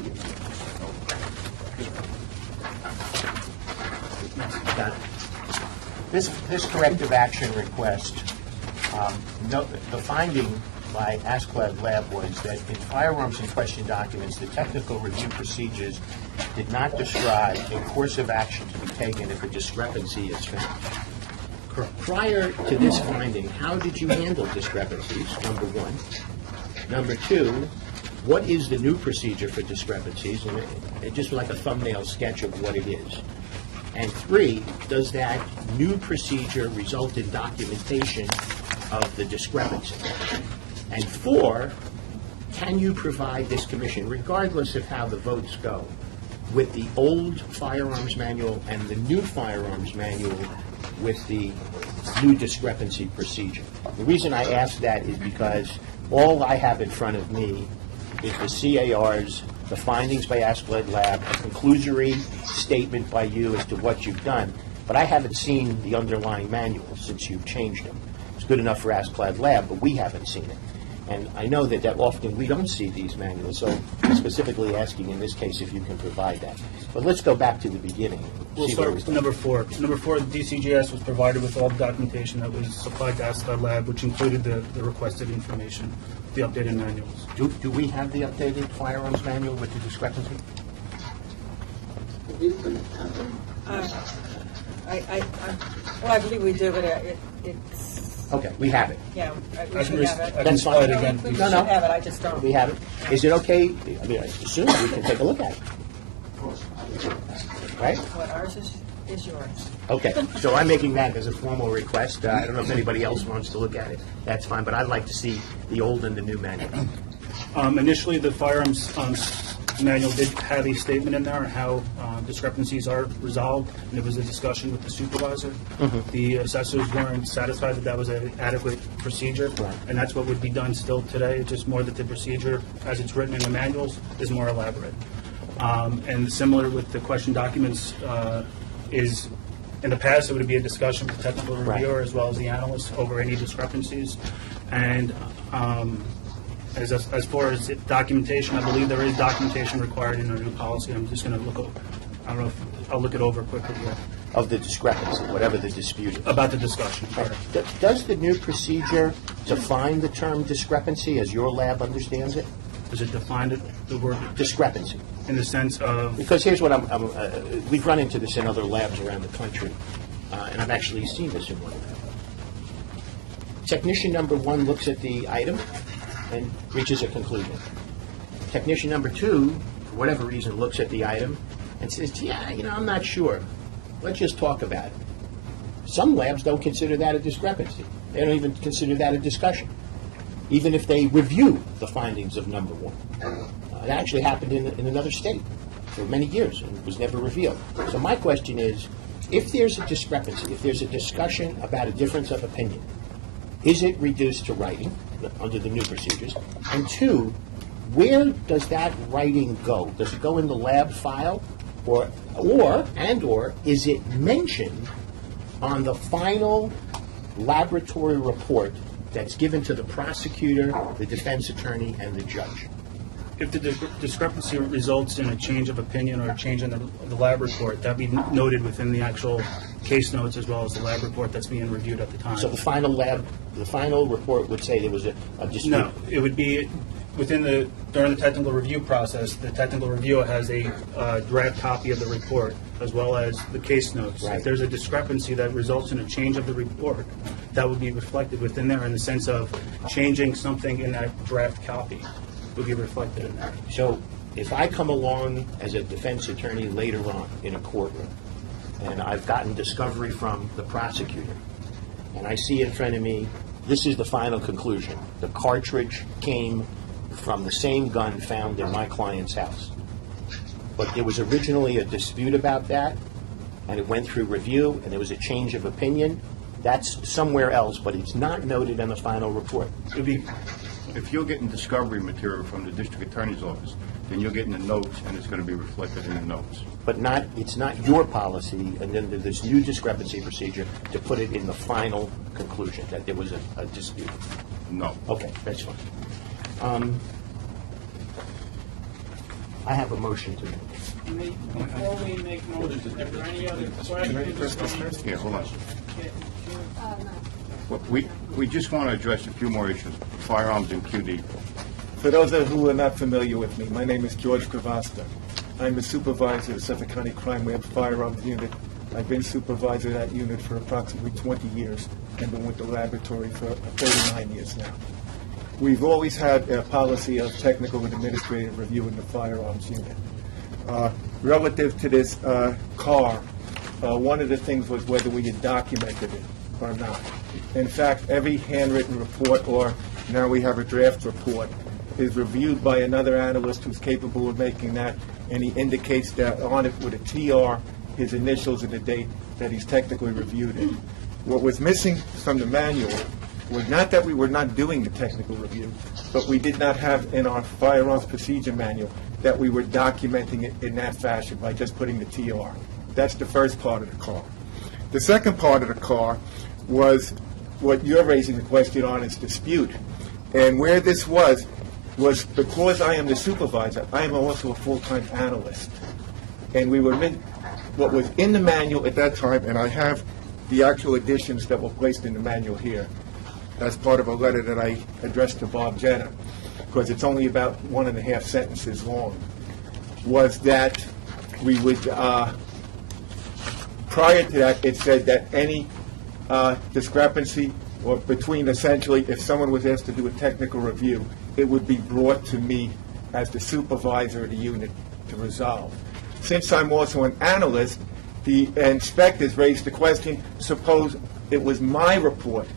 Got it. This corrective action request, the finding by ASCLD Lab was that in firearms in question documents, the technical review procedures did not describe a course of action to be taken if a discrepancy is found. Prior to this finding, how did you handle discrepancies, number one? Number two, what is the new procedure for discrepancies? And it just like a thumbnail sketch of what it is. And three, does that new procedure result in documentation of the discrepancy? And four, can you provide this commission, regardless of how the votes go, with the old firearms manual and the new firearms manual with the new discrepancy procedure? The reason I ask that is because all I have in front of me is the CARs, the findings by ASCLD Lab, a conclusory statement by you as to what you've done, but I haven't seen the underlying manuals since you've changed them. It's good enough for Asplad Lab, but we haven't seen it. And I know that often we don't see these manuals, so I'm specifically asking in this case if you can provide that. But let's go back to the beginning. We'll see where start with number 4. Number 4, the DCGS was provided with all the documentation that was supplied to Asplad Lab, which included the requested information, the updated manuals. Do we have the updated firearms manual with the discrepancy? I believe we do, but it's, Okay, we have it. yeah, we I should can have it. I can That's supply fine. it again. We please. should have it, I just don't. We have it. Is it okay? I mean, I assume we can take a look at it. Right? What ours is yours. Okay, so I'm making that as a formal request. I don't know if anybody else wants to look at it. That's fine, but I'd like to see the old and the new manual. Initially, the firearms manual did have a statement in there on how discrepancies are resolved, and there was a discussion with the supervisor. The assessors weren't satisfied that that was an adequate procedure, and that's what would be done still today. It's just more that the procedure, as it's written in the manuals, is more elaborate. And similar with the question documents is, in the past, it would be a discussion with the technical reviewer as well as the analyst over any discrepancies. And as far as documentation, I believe there is documentation required in our new policy. I'm just going to look over, I don't know if, I'll look it over quickly here. Of the discrepancy, whatever the dispute is. About the discussion. Does the new procedure define the term discrepancy as your lab understands it? Does it define the word Discrepancy. in the sense of? Because here's what we've run into this in other labs around the country, and I've actually seen this in one lab. Technician number 1 looks at the item and reaches a conclusion. Technician number 2, for whatever reason, looks at the item and says, yeah, I'm not sure. Let's just talk about it. Some labs don't consider that a discrepancy. They don't even consider that a discussion, even if they review the findings of number 1. It actually happened in another state for many years and was never revealed. So my question is, if there's a discrepancy, if there's a discussion about a difference of opinion, is it reduced to writing under the new procedures? And 2, where does that writing go? Does it go in the lab file, or is it mentioned on the final laboratory report that's given to the prosecutor, the defense attorney, and the judge? If the discrepancy results in a change of opinion or a change in the lab report, that be noted within the actual case notes as well as the lab report that's being reviewed at the time. So the final report would say there was a dispute? No, it would be during the technical review process. The technical reviewer has a draft copy of the report as well as the case notes. Right. If there's a discrepancy that results in a change of the report, that would be reflected within there in the sense of changing something in that draft copy would be reflected in there. So if I come along as a defense attorney later on in a courtroom, and I've gotten discovery from the prosecutor, and I see in front of me, this is the final conclusion. The cartridge came from the same gun found in my client's house. But there was originally a dispute about that, and it went through review, and there was a change of opinion. That's somewhere else, but it's not noted in the final report. If you're getting discovery material from the district attorney's office, then you're getting the notes, and it's going to be reflected in the notes. But it's not your policy, and then there's this new discrepancy procedure to put it in the final conclusion, that there was a dispute. No. Okay, that's fine. I have a motion to make. Before we make motions, are there any other questions? Yeah, hold on. Well, we just want to address a few more issues, firearms and QD. For those who are not familiar with me, my name is George Gravasta. I'm the supervisor of the Suffolk County Crime Lab Firearms Unit. I've been supervisor of that unit for approximately 20 years and been with the laboratory for 39 years now. We've always had a policy of technical and administrative review in the firearms unit. Relative to this car, one of the things was whether we had documented it or not. In fact, every handwritten report, or now we have a draft report, is reviewed by another analyst who's capable of making that, and he indicates that on it with a TR, his initials and the date that he's technically reviewed it. What was missing from the manual was not that we were not doing the technical review, but we did not have in our firearms procedure manual that we were documenting it in that fashion by just putting the TR. That's the first part of the car. The second part of the car was what you're raising the question on is dispute. And where this was because I am the supervisor, I am also a full-time analyst. And we were what was in the manual at that time, and I have the actual additions that were placed in the manual here as part of a letter that I addressed to Bob Jenner, because it's only about 1.5 sentences long, was that we would, prior to that, it said that any discrepancy or between, essentially, if someone was asked to do a technical review, it would be brought to me as the supervisor of the unit to resolve. Since I'm also an analyst, the inspectors raised the question, suppose it was my report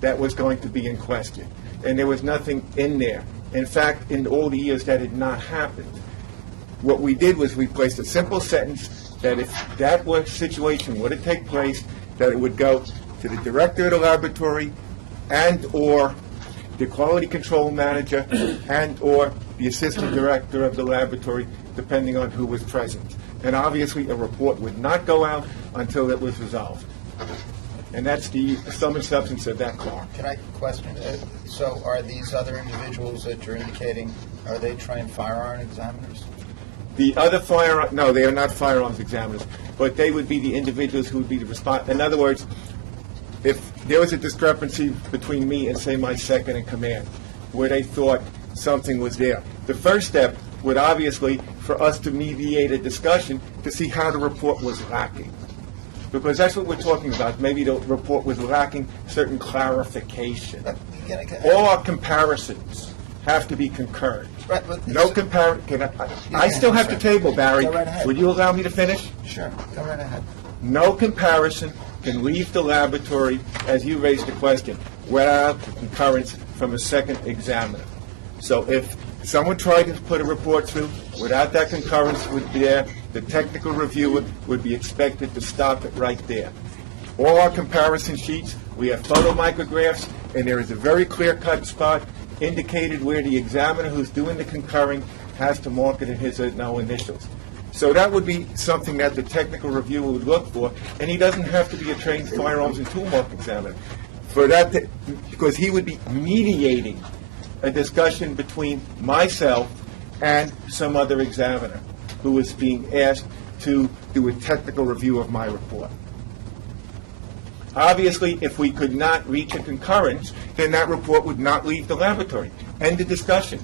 that was going to be in question, and there was nothing in there. In fact, in all the years that had not happened. What we did was we placed a simple sentence that if that situation were to take place, that it would go to the director of the laboratory and or the quality control manager and or the assistant director of the laboratory, depending on who was present. And obviously, a report would not go out until it was resolved. And that's the sum and substance of that call. Can I question? So are these other individuals that you're indicating, are they trained firearm examiners? The other no, they are not firearms examiners, but they would be the individuals who would be the response. In other words, if there was a discrepancy between me and, say, my second in command, where they thought something was there, the first step would obviously for us to mediate a discussion to see how the report was lacking. Because that's what we're talking about. Maybe the report was lacking certain clarification. All our comparisons have to be concurrent. Right, but no comparison. I still have to table, Barry. Go right ahead. Would you allow me to finish? Sure, go right ahead. No comparison can leave the laboratory, as you raised the question, without the concurrence from a second examiner. So if someone tried to put a report through without that concurrence would be there, the technical reviewer would be expected to stop it right there. All our comparison sheets, we have photomicrographs, and there is a very clear-cut spot indicated where the examiner who's doing the concurring has to mark it in his or no initials. So that would be something that the technical reviewer would look for, and he doesn't have to be a trained firearms and tool mark examiner. For that, because he would be mediating a discussion between myself and some other examiner who was being asked to do a technical review of my report. Obviously, if we could not reach a concurrence, then that report would not leave the laboratory. End of discussion.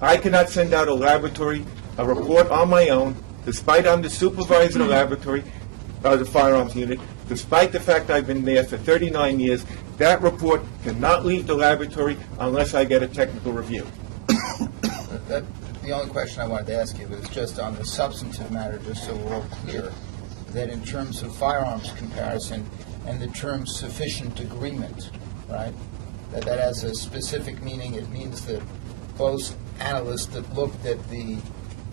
I cannot send out a report on my own, despite I'm the supervisor of the laboratory, the firearms unit, despite the fact I've been there for 39 years, that report cannot leave the laboratory unless I get a technical review. The only question I wanted to ask you was just on the substantive matter, just so we're all clear, that in terms of firearms comparison and the term sufficient agreement, right, that has a specific meaning. It means that both analysts that looked at the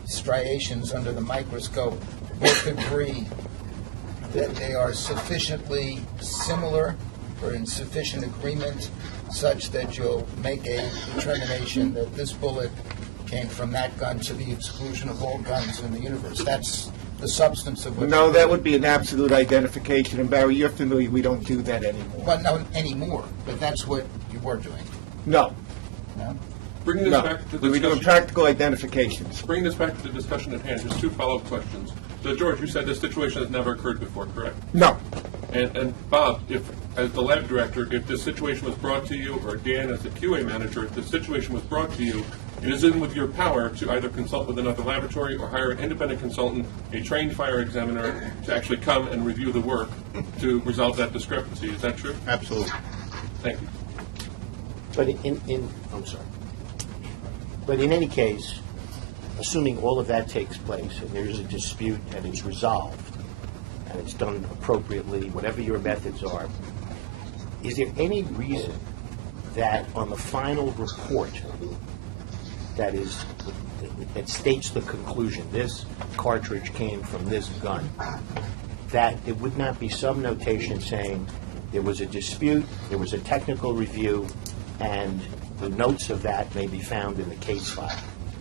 striations under the microscope both agree that they are sufficiently similar or in sufficient agreement such that you'll make a determination that this bullet came from that gun to the exclusion of all guns in the universe. That's the substance of what. No, that would be an absolute identification. And Barry, you're familiar, we don't do that anymore. Well, no, anymore, but that's what you were doing. No. No? Bringing this back to the we're doing practical identifications. Bringing this back to the discussion at hand, just two follow-up questions. So, George, you said this situation has never occurred before, correct? No. And Bob, if, as the lab director, if this situation was brought to you, or Dan as the QA manager, if the situation was brought to you, it is in with your power to either consult with another laboratory or hire an independent consultant, a trained fire examiner, to actually come and review the work to resolve that discrepancy. Is that true? Absolutely. Thank you. But I'm sorry. But in any case, assuming all of that takes place and there's a dispute and it's resolved and it's done appropriately, whatever your methods are, is there any reason that on the final report that states the conclusion, this cartridge came from this gun, that it would not be some notation saying there was a dispute, there was a technical review, and the notes of that may be found in the case file?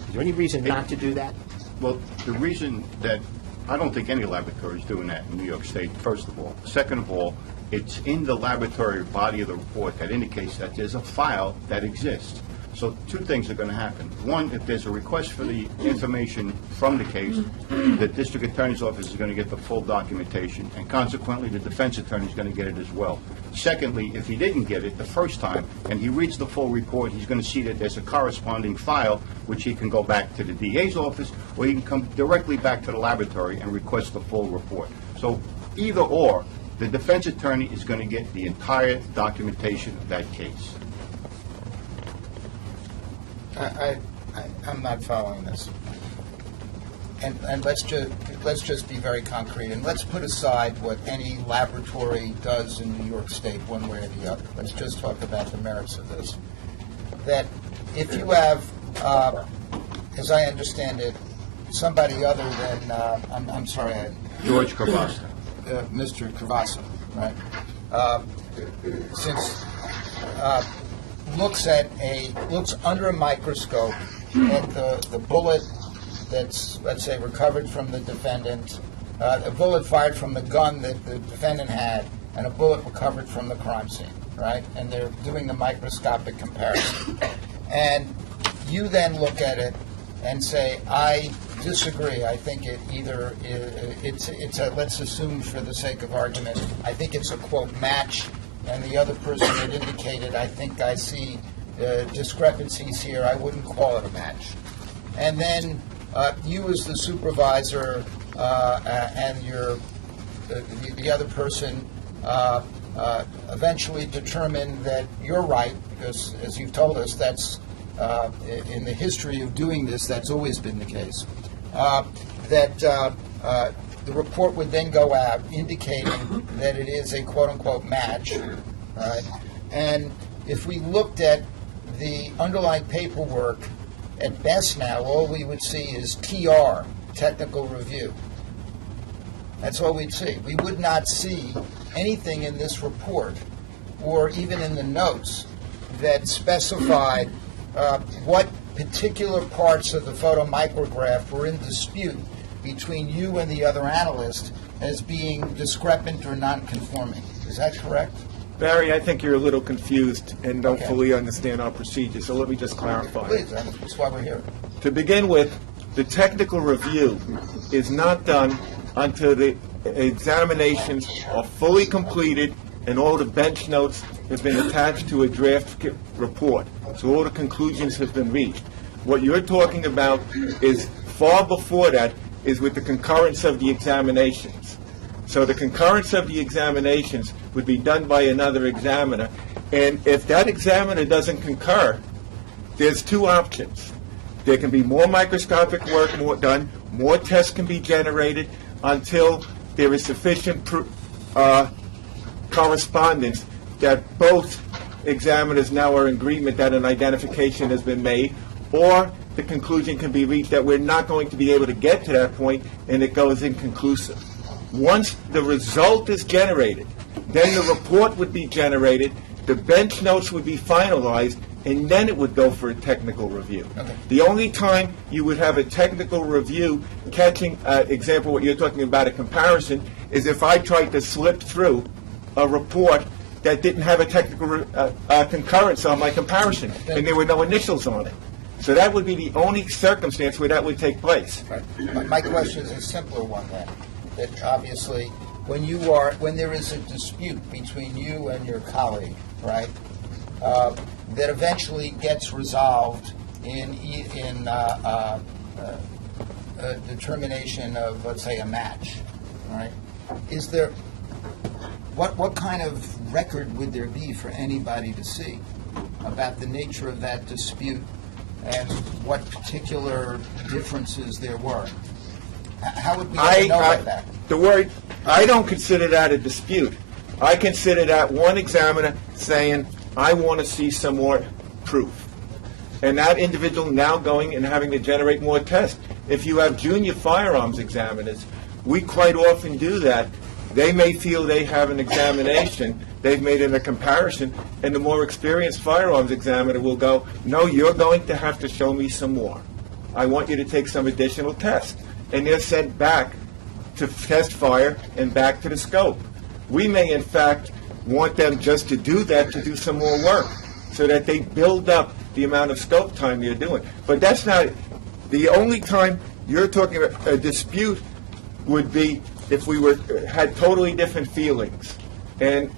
Is there any reason not to do that? Well, the reason that I don't think any laboratory is doing that in New York State, first of all. Second of all, It's in the laboratory body of the report that indicates that there's a file that exists. So two things are going to happen. One, if there's a request for the information from the case, the district attorney's office is going to get the full documentation, and consequently, the defense attorney is going to get it as well. Secondly, if he didn't get it the first time, and he reads the full report, he's going to see that there's a corresponding file, which he can go back to the DA's office, or he can come directly back to the laboratory and request the full report. So either or, the defense attorney is going to get the entire documentation of that case. I'm not following this. And let's just be very concrete, and let's put aside what any laboratory does in New York State, one way or the other. Let's just talk about the merits of this. That if you have, as I understand it, somebody other than, I'm sorry, George Carvasa. Mr. Carvasa, right? Since looks under a microscope at the bullet that's, let's say, recovered from the defendant, a bullet fired from the gun that the defendant had, and a bullet recovered from the crime scene, right? And they're doing the microscopic comparison. And you then look at it and say, I disagree. I think it either it's a, let's assume for the sake of argument, I think it's a, quote, match, and the other person had indicated, I think I see discrepancies here, I wouldn't call it a match. And then you as the supervisor and the other person eventually determine that you're right, because as you've told us, that's in the history of doing this, that's always been the case. The report would then go out indicating that it is a quote-unquote match, right? And if we looked at the underlying paperwork, at best now, all we would see is TR, technical review. That's all we'd see. We would not see anything in this report, or even in the notes, that specified what particular parts of the photomicrograph were in dispute between you and the other analyst as being discrepant or non-conforming. Is that correct? Barry, I think you're a little confused and don't fully understand our procedure, so let me just clarify. Please, that's why we're here. To begin with, the technical review is not done until the examinations are fully completed and all the bench notes have been attached to a draft report. So all the conclusions have been reached. What you're talking about is far before that, is with the concurrence of the examinations. So the concurrence of the examinations would be done by another examiner. And if that examiner doesn't concur, there's two options. There can be more microscopic work done, more tests can be generated until there is sufficient correspondence that both examiners now are in agreement that an identification has been made, or the conclusion can be reached that we're not going to be able to get to that point and it goes inconclusive. Once the result is generated, then the report would be generated, the bench notes would be finalized, and then it would go for a technical review. Okay. The only time you would have a technical review catching, example, what you're talking about, a comparison, is if I tried to slip through a report that didn't have a technical concurrence on my comparison, and there were no initials on it. So that would be the only circumstance where that would take place. Right. My question is a simpler one then. That obviously, when there is a dispute between you and your colleague, right, that eventually gets resolved in a determination of, let's say, a match, right? Is there what kind of record would there be for anybody to see about the nature of that dispute and what particular differences there were? How would we ever know about that? The word, I don't consider that a dispute. I consider that one examiner saying, I want to see some more proof. And that individual now going and having to generate more tests. If you have junior firearms examiners, we quite often do that. They may feel they have an examination, they've made it a comparison, and the more experienced firearms examiner will go, no, you're going to have to show me some more. I want you to take some additional tests. And they're sent back to test fire and back to the scope. We may, in fact, want them just to do that, to do some more work, so that they build up the amount of scope time they're doing. But that's not, the only time you're talking about a dispute would be if we had totally different feelings. And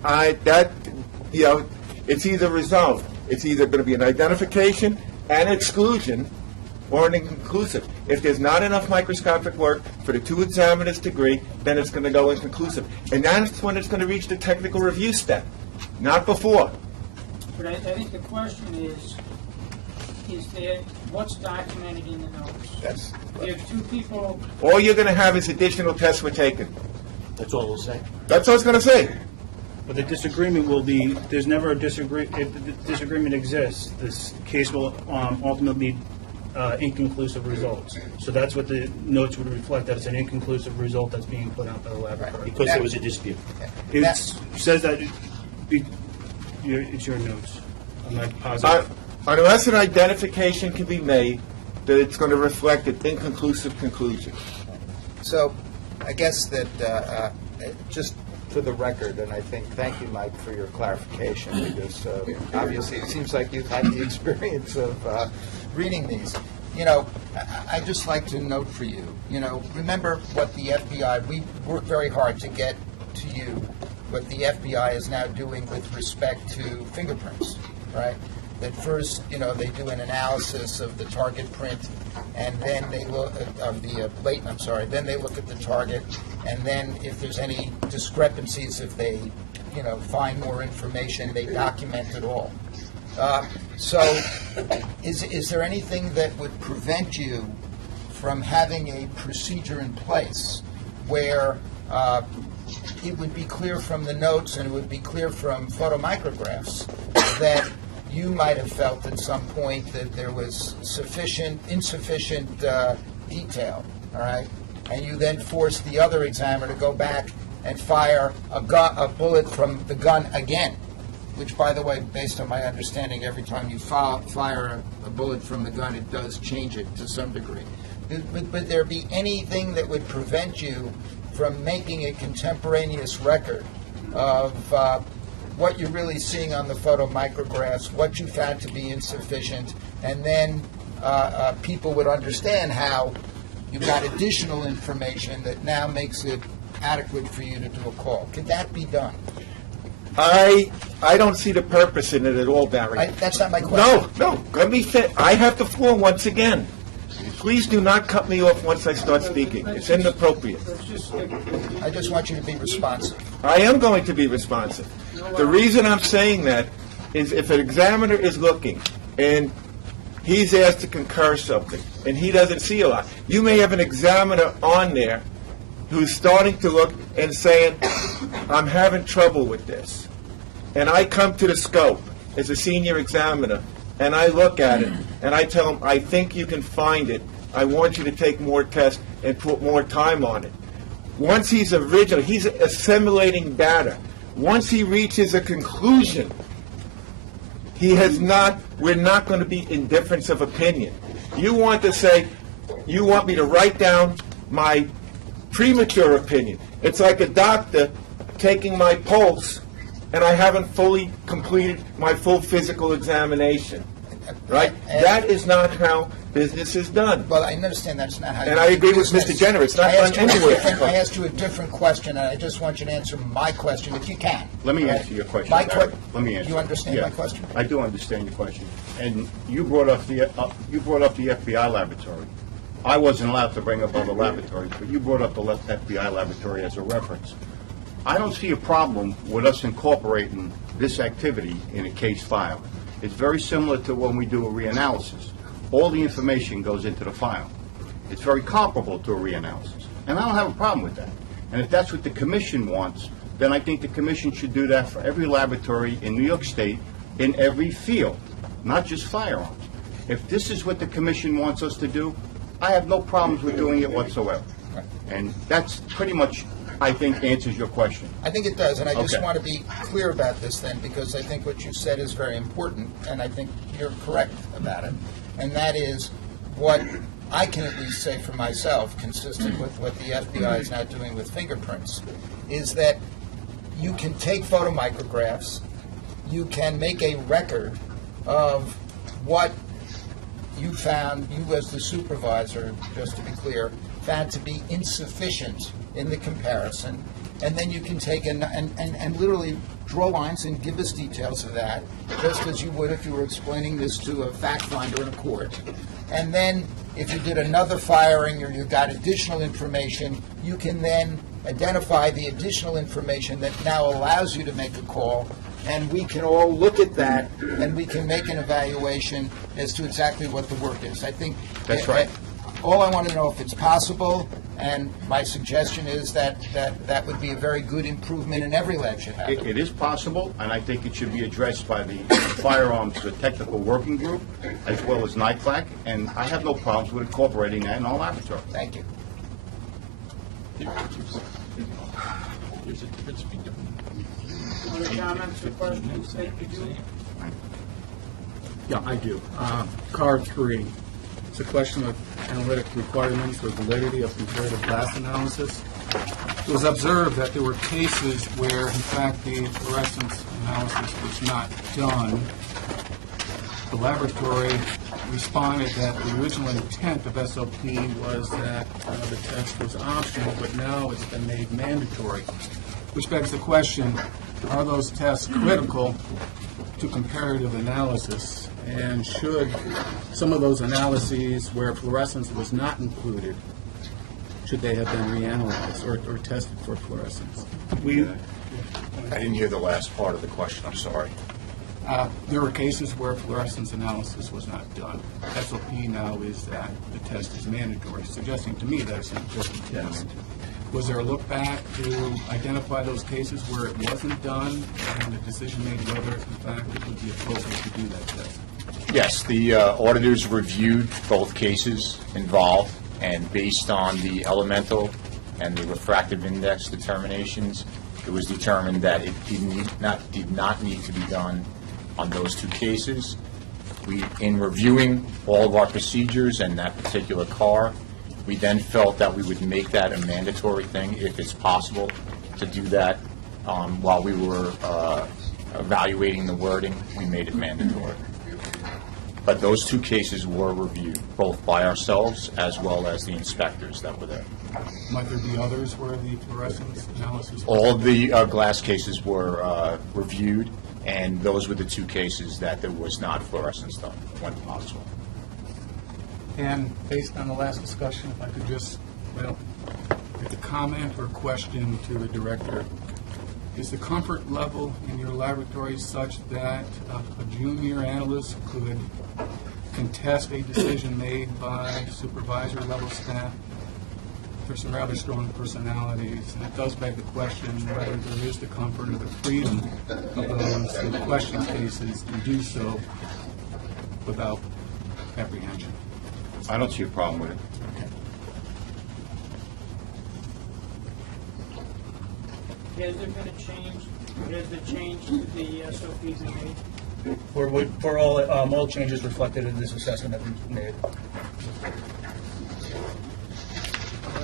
it's either resolved. It's either going to be an identification and exclusion or an inconclusive. If there's not enough microscopic work for the two examiners to agree, then it's going to go inconclusive. And that's when it's going to reach the technical review step, not before. But I think the question is there, what's documented in the notes? You have two people. All you're going to have is additional tests were taken. That's all we'll say. That's what I was going to say. But the disagreement will be, there's never a disagreement, if the disagreement exists, this case will ultimately be inconclusive results. So that's what the notes would reflect, that it's an inconclusive result that's being put out by the laboratory. Because there was a dispute. It says that, it's your notes. I'm not positive. Unless an identification can be made, that it's going to reflect an inconclusive conclusion. So, I guess that, just for the record, and I think, thank you, Mike, for your clarification, because obviously it seems like you've had the experience of reading these. I'd just like to note for you, remember what the FBI, we worked very hard to get to you what the FBI is now doing with respect to fingerprints, right? That first, they do an analysis of the target print, and then they look of the latent. Then they look at the target, and then if there's any discrepancies, if they, find more information, they document it all. So, is there anything that would prevent you from having a procedure in place where it would be clear from the notes and it would be clear from photomicrographs that you might have felt at some point that there was insufficient detail, all right? And you then force the other examiner to go back and fire a bullet from the gun again, which, by the way, based on my understanding, every time you fire a bullet from the gun, it does change it to some degree. Would there be anything that would prevent you from making a contemporaneous record of what you're really seeing on the photomicrographs, what you found to be insufficient, and then people would understand how you got additional information that now makes it adequate for you to do a call? Could that be done? I don't see the purpose in it at all, Barry. That's not my question. No. Let me fit. I have the floor once again. Please do not cut me off once I start speaking. It's inappropriate. I just want you to be responsive. I am going to be responsive. The reason I'm saying that is if an examiner is looking and he's asked to concur something and he doesn't see a lot, you may have an examiner on there who's starting to look and saying, I'm having trouble with this. And I come to the scope as a senior examiner and I look at it and I tell him, I think you can find it. I want you to take more tests and put more time on it. Once he's assimilating data. Once he reaches a conclusion, we're not going to be in difference of opinion. You want to say, you want me to write down my premature opinion. It's like a doctor taking my pulse and I haven't fully completed my full physical examination. Right? That is not how business is done. Well, I understand that's not how. And I agree with Mr. Jenner. It's not done anywhere. I asked you a different question, and I just want you to answer my question, if you can. Let me answer your question. Let me answer. You understand my question? I do understand your question. And you brought up the FBI laboratory. I wasn't allowed to bring up other laboratories, but you brought up the FBI laboratory as a reference. I don't see a problem with us incorporating this activity in a case file. It's very similar to when we do a reanalysis. All the information goes into the file. It's very comparable to a reanalysis. And I don't have a problem with that. And if that's what the commission wants, then I think the commission should do that for every laboratory in New York State in every field, not just firearms. If this is what the commission wants us to do, I have no problems with doing it whatsoever. And that's pretty much, I think, answers your question. I think it does, and I just want to be clear about this then, because I think what you said is very important, and I think you're correct about it. And that is what I can at least say for myself, consistent with what the FBI is now doing with fingerprints, is that you can take photomicrographs, you can make a record of what you found, you as the supervisor, just to be clear, found to be insufficient in the comparison, and then you can take and literally draw lines and give us details of that, just as you would if you were explaining this to a fact finder in a court. And then, if you did another firing or you got additional information, you can then identify the additional information that now allows you to make a call, and we can all look at that, and we can make an evaluation as to exactly what the work is. I think That's right. All I want to know if it's possible, and my suggestion is that would be a very good improvement, and every lab should have it. It is possible, and I think it should be addressed by the Firearms Technical Working Group, as well as NICLAC, and I have no problems with incorporating that in our laboratory. Thank you. Other comments or questions that you do? Yeah, I do. Card 3. It's a question of analytic requirements for validity of comparative class analysis. It was observed that there were cases where, in fact, the fluorescence analysis was not done. The laboratory responded that the original intent of SOP was that the test was optional, but now it's been made mandatory, which begs the question, are those tests critical to comparative analysis? And should some of those analyses where fluorescence was not included, should they have been reanalyzed or tested for fluorescence? I didn't hear the last part of the question, I'm sorry. There were cases where fluorescence analysis was not done. SOP now is that the test is mandatory, suggesting to me that it's an important test. Was there a look back to identify those cases where it wasn't done and a decision made whether, in fact, it would be appropriate to do that test? Yes, the auditors reviewed both cases involved, and based on the elemental and the refractive index determinations, it was determined that it did not need to be done on those two cases. In reviewing all of our procedures and that particular car, we then felt that we would make that a mandatory thing if it's possible to do that. While we were evaluating the wording, we made it mandatory. But those two cases were reviewed, both by ourselves as well as the inspectors that were there. Might there be others where the fluorescence analysis? All of the glass cases were reviewed, and those were the two cases that there was not fluorescence done when possible. And based on the last discussion, if I could just, make a comment or question to the director. Is the comfort level in your laboratory such that a junior analyst could contest a decision made by supervisor level staff? There's some rather strong personalities, and it does beg the question whether there is the comfort or the freedom of those who question cases to do so without apprehension. I don't see a problem with it. Has there been a change? Has the change to the SOPs been made? For all changes reflected in this assessment that we made.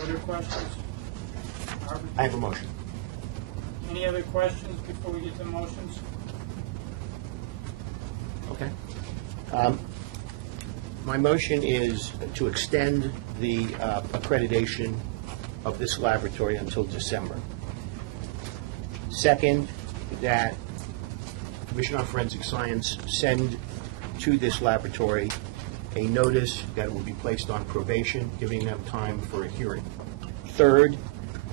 Other questions? Arbor? I have a motion. Any other questions before we get to motions? Okay. My motion is to extend the accreditation of this laboratory until December. Second, that Commission on Forensic Science send to this laboratory a notice that it will be placed on probation, giving them time for a hearing. Third,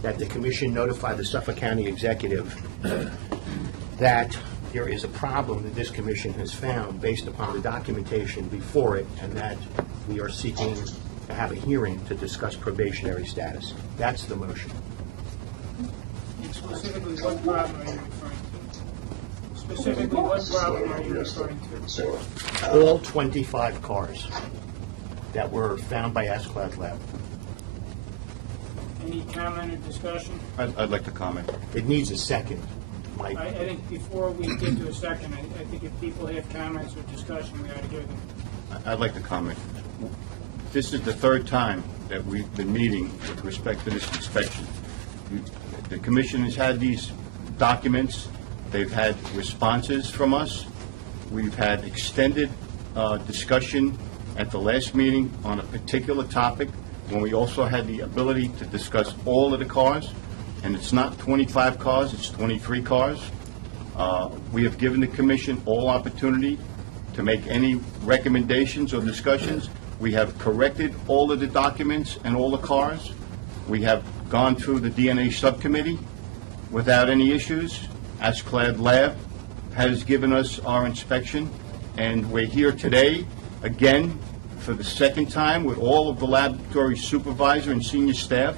that the Commission notify the Suffolk County Executive that there is a problem that this Commission has found based upon the documentation before it, and that we are seeking to have a hearing to discuss probationary status. That's the motion. Specifically, what problem are you referring to? Specifically, what problem are you referring to? All 25 cars that were found by S-Class Lab. Any comment or discussion? I'd like to comment. It needs a second, Mike. I think before we get to a second, I think if people have comments or discussion, we ought to hear them. I'd like to comment. This is the third time that we've been meeting with respect to this inspection. The Commission has had these documents. They've had responses from us. We've had extended discussion at the last meeting on a particular topic, when we also had the ability to discuss all of the cars, and it's not 25 cars, it's 23 cars. We have given the commission all opportunity to make any recommendations or discussions. We have corrected all of the documents and all the cars. We have gone through the DNA subcommittee without any issues. Accreditation Lab has given us our inspection, and we're here today, again, for the second time, with all of the laboratory supervisor and senior staff,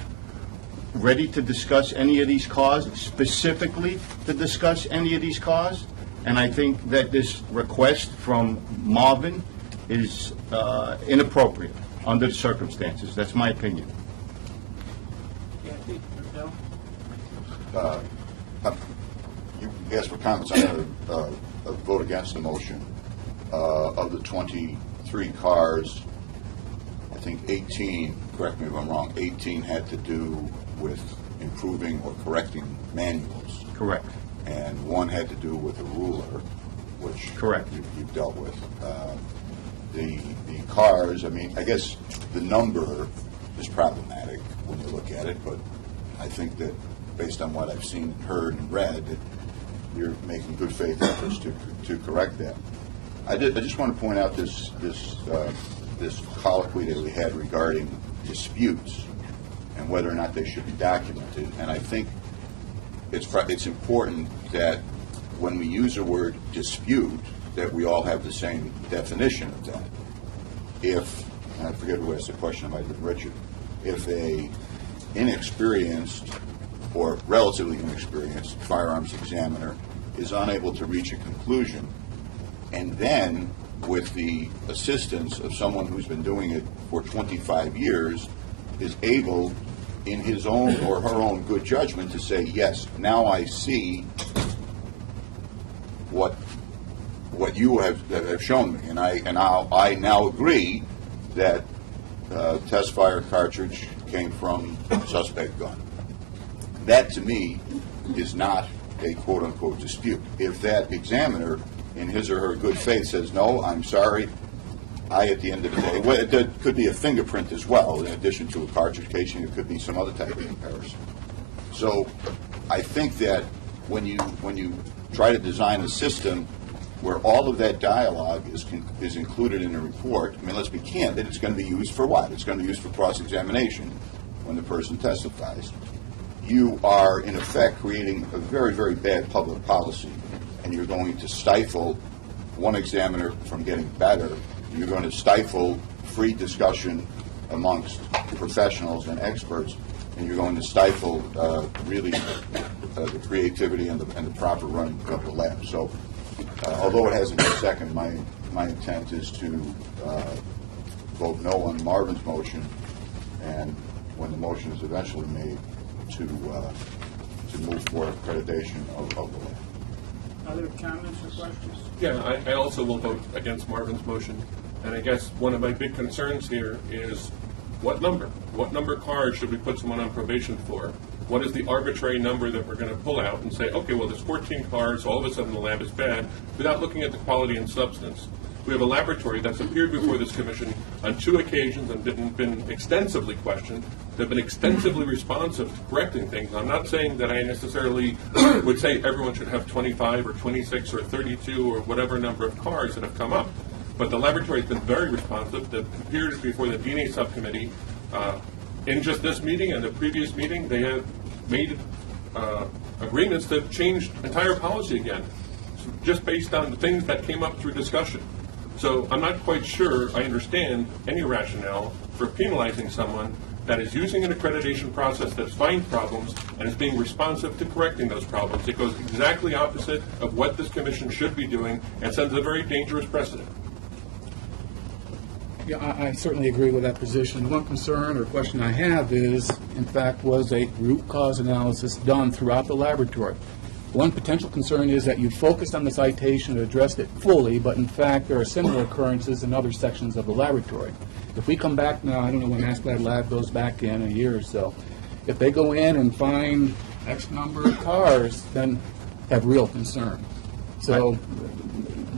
ready to discuss any of these cars, specifically to discuss any of these cars. And I think that this request from Marvin is inappropriate under the circumstances. That's my opinion. Kathy, or Bill? You asked for comments. I'm going to vote against the motion. Of the 23 cars, I think 18, correct me if I'm wrong, 18 had to do with improving or correcting manuals. Correct. And one had to do with a ruler, which correct you've dealt with. The cars, I mean, I guess the number is problematic when you look at it, but I think that based on what I've seen, heard, and read, that you're making good faith efforts to correct that. I just want to point out this colloquy that we had regarding disputes and whether or not they should be documented. And I think it's important that when we use the word dispute, that we all have the same definition of that. If, and I forget who asked the question, I might have been Richard, if a inexperienced or relatively inexperienced firearms examiner is unable to reach a conclusion, and then with the assistance of someone who's been doing it for 25 years is able, in his own or her own good judgment, to say, yes, now I see what you have shown me, and I now agree that test fire cartridge came from suspect gun. That, to me, is not a quote-unquote dispute. If that examiner, in his or her good faith, says, no, I'm sorry, at the end of the day, well, it could be a fingerprint as well, in addition to a cartridge casing, it could be some other type of comparison. So I think that when you try to design a system where all of that dialogue is included in a report, I mean, let's be candid, it's going to be used for what? It's going to be used for cross-examination when the person testifies. You are, in effect, creating a very, very bad public policy, and you're going to stifle one examiner from getting better. You're going to stifle free discussion amongst professionals and experts, and you're going to stifle really the creativity and the proper running of the lab. So, although it hasn't been second, my intent is to vote no on Marvin's motion, and when the motion is eventually made, to move for accreditation of the lab. Other comments or questions? Yeah, I also will vote against Marvin's motion. And I guess one of my big concerns here is what number? What number cars should we put someone on probation for? What is the arbitrary number that we're going to pull out and say, okay, well, there's 14 cars, all of a sudden the lab is bad, without looking at the quality and substance. We have a laboratory that's appeared before this commission on 2 occasions and been extensively questioned. They've been extensively responsive to correcting things. I'm not saying that I necessarily would say everyone should have 25 or 26 or 32 or whatever number of cars that have come up. But the laboratory has been very responsive. They've appeared before the DNA subcommittee. In just this meeting and the previous meeting, they have made agreements that changed entire policy again, just based on the things that came up through discussion. So I'm not quite sure I understand any rationale for penalizing someone that is using an accreditation process that finds problems and is being responsive to correcting those problems. It goes exactly opposite of what this commission should be doing and sends a very dangerous precedent. Yeah, I certainly agree with that position. One concern or question I have is, in fact, was a root cause analysis done throughout the laboratory? One potential concern is that you focused on the citation and addressed it fully, but in fact there are similar occurrences in other sections of the laboratory. If we come back now, I don't know when Accreditation Lab goes back in a year or so, if they go in and find X number of cars, then have real concern. So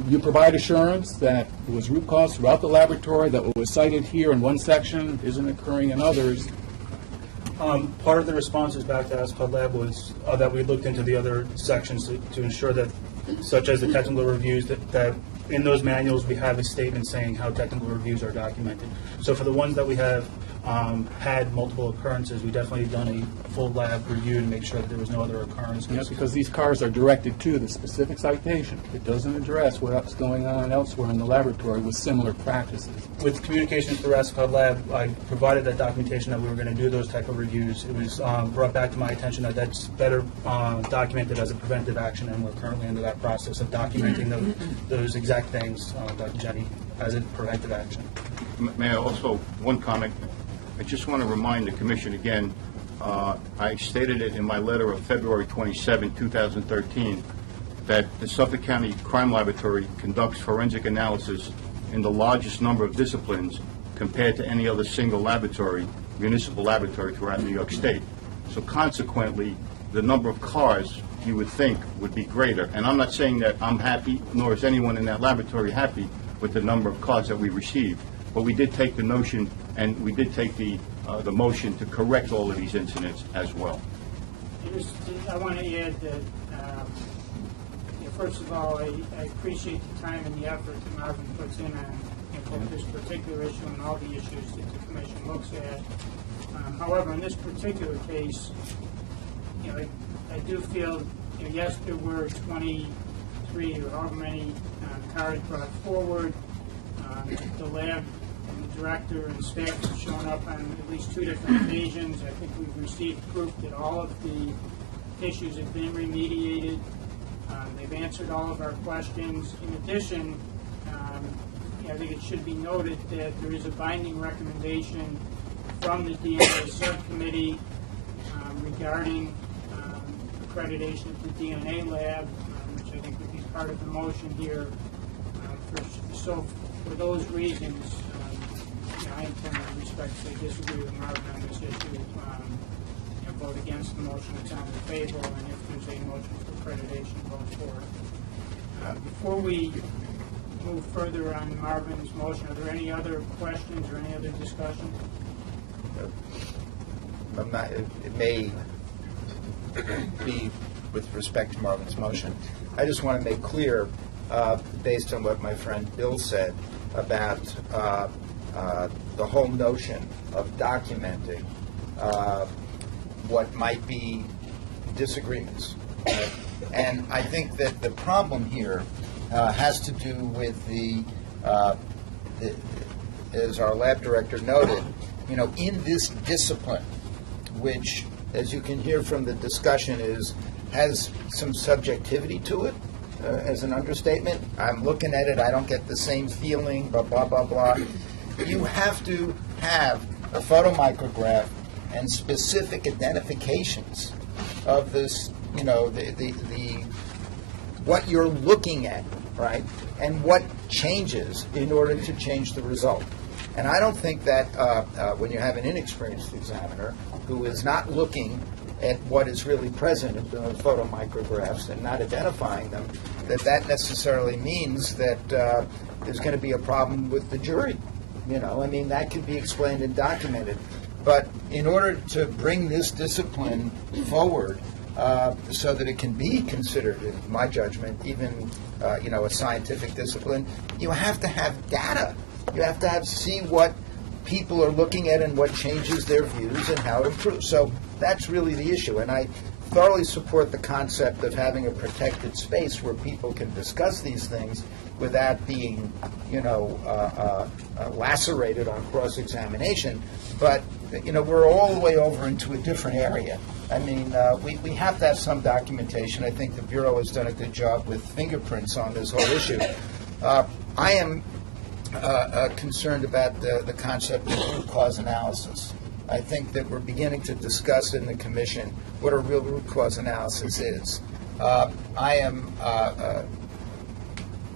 you provide assurance that there was root cause throughout the laboratory, that what was cited here in one section isn't occurring in others. Part of the responses back to ASCOD Lab was that we looked into the other sections to ensure that, such as the technical reviews, that in those manuals we have a statement saying how technical reviews are documented. So for the ones that we have had multiple occurrences, we definitely done a full lab review to make sure that there was no other occurrence. Yeah, because these cars are directed to the specific citation. It doesn't address what's going on elsewhere in the laboratory with similar practices. With communications through ASCOD Lab, I provided that documentation that we were going to do those type of reviews. It was brought back to my attention that that's better documented as a preventive action, and we're currently under that process of documenting those exact things, Dr. Jenny, as a preventive action. May I also, one comment? I just want to remind the Commission again, I stated it in my letter of February 27, 2013, that the Suffolk County Crime Laboratory conducts forensic analysis in the largest number of disciplines compared to any other single laboratory, municipal laboratory throughout New York State. So consequently, the number of cars you would think would be greater. And I'm not saying that I'm happy, nor is anyone in that laboratory happy with the number of cars that we received. But we did take the notion, and we did take the motion to correct all of these incidents as well. I want to add that, first of all, I appreciate the time and the effort that Marvin puts in on both this particular issue and all the issues that the Commission looks at. However, in this particular case, I do feel, yes, there were 23 or however many cars brought forward. The lab and the director and staff have shown up on at least 2 different occasions. I think we've received proof that all of the issues have been remediated. They've answered all of our questions. In addition, I think it should be noted that there is a binding recommendation from the DNA subcommittee regarding accreditation of the DNA lab, which I think would be part of the motion here. So for those reasons, I intend to respectfully disagree with Marvin on this issue, vote against the motion that's on the table, and if there's a motion for accreditation, vote for it. Before we move further on Marvin's motion, are there any other questions or any other discussion? It may be with respect to Marvin's motion. I just want to make clear, based on what my friend Bill said about the whole notion of documenting what might be disagreements. And I think that the problem here has to do with as our lab director noted, in this discipline, which, as you can hear from the discussion, has some subjectivity to it, as an understatement. I'm looking at it, I don't get the same feeling, blah, blah, blah, blah. You have to have a photomicrograph and specific identifications of this, what you're looking at, right, and what changes in order to change the result. And I don't think that when you have an inexperienced examiner who is not looking at what is really present in the photomicrographs and not identifying them, that necessarily means that there's going to be a problem with the jury. That can be explained and documented. But in order to bring this discipline forward so that it can be considered, in my judgment, even a scientific discipline, you have to have data. You have to see what people are looking at and what changes their views and how it improves. So that's really the issue. And I thoroughly support the concept of having a protected space where people can discuss these things without being, lacerated on cross-examination. But, we're all the way over into a different area. We have to have some documentation. I think the Bureau has done a good job with fingerprints on this whole issue. I am concerned about the concept of root cause analysis. I think that we're beginning to discuss in the Commission what a real root cause analysis is. I am,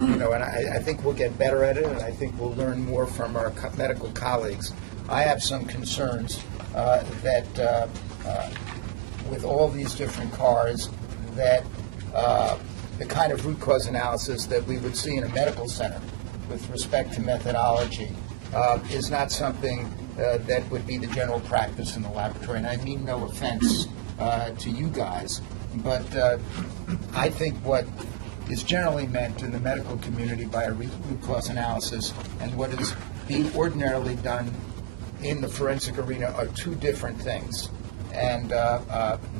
and I think we'll get better at it, and I think we'll learn more from our medical colleagues. I have some concerns that with all these different cars, that the kind of root cause analysis that we would see in a medical center with respect to methodology is not something that would be the general practice in the laboratory. And I mean no offense to you guys, but I think what is generally meant in the medical community by a root cause analysis and what is being ordinarily done in the forensic arena are two different things. And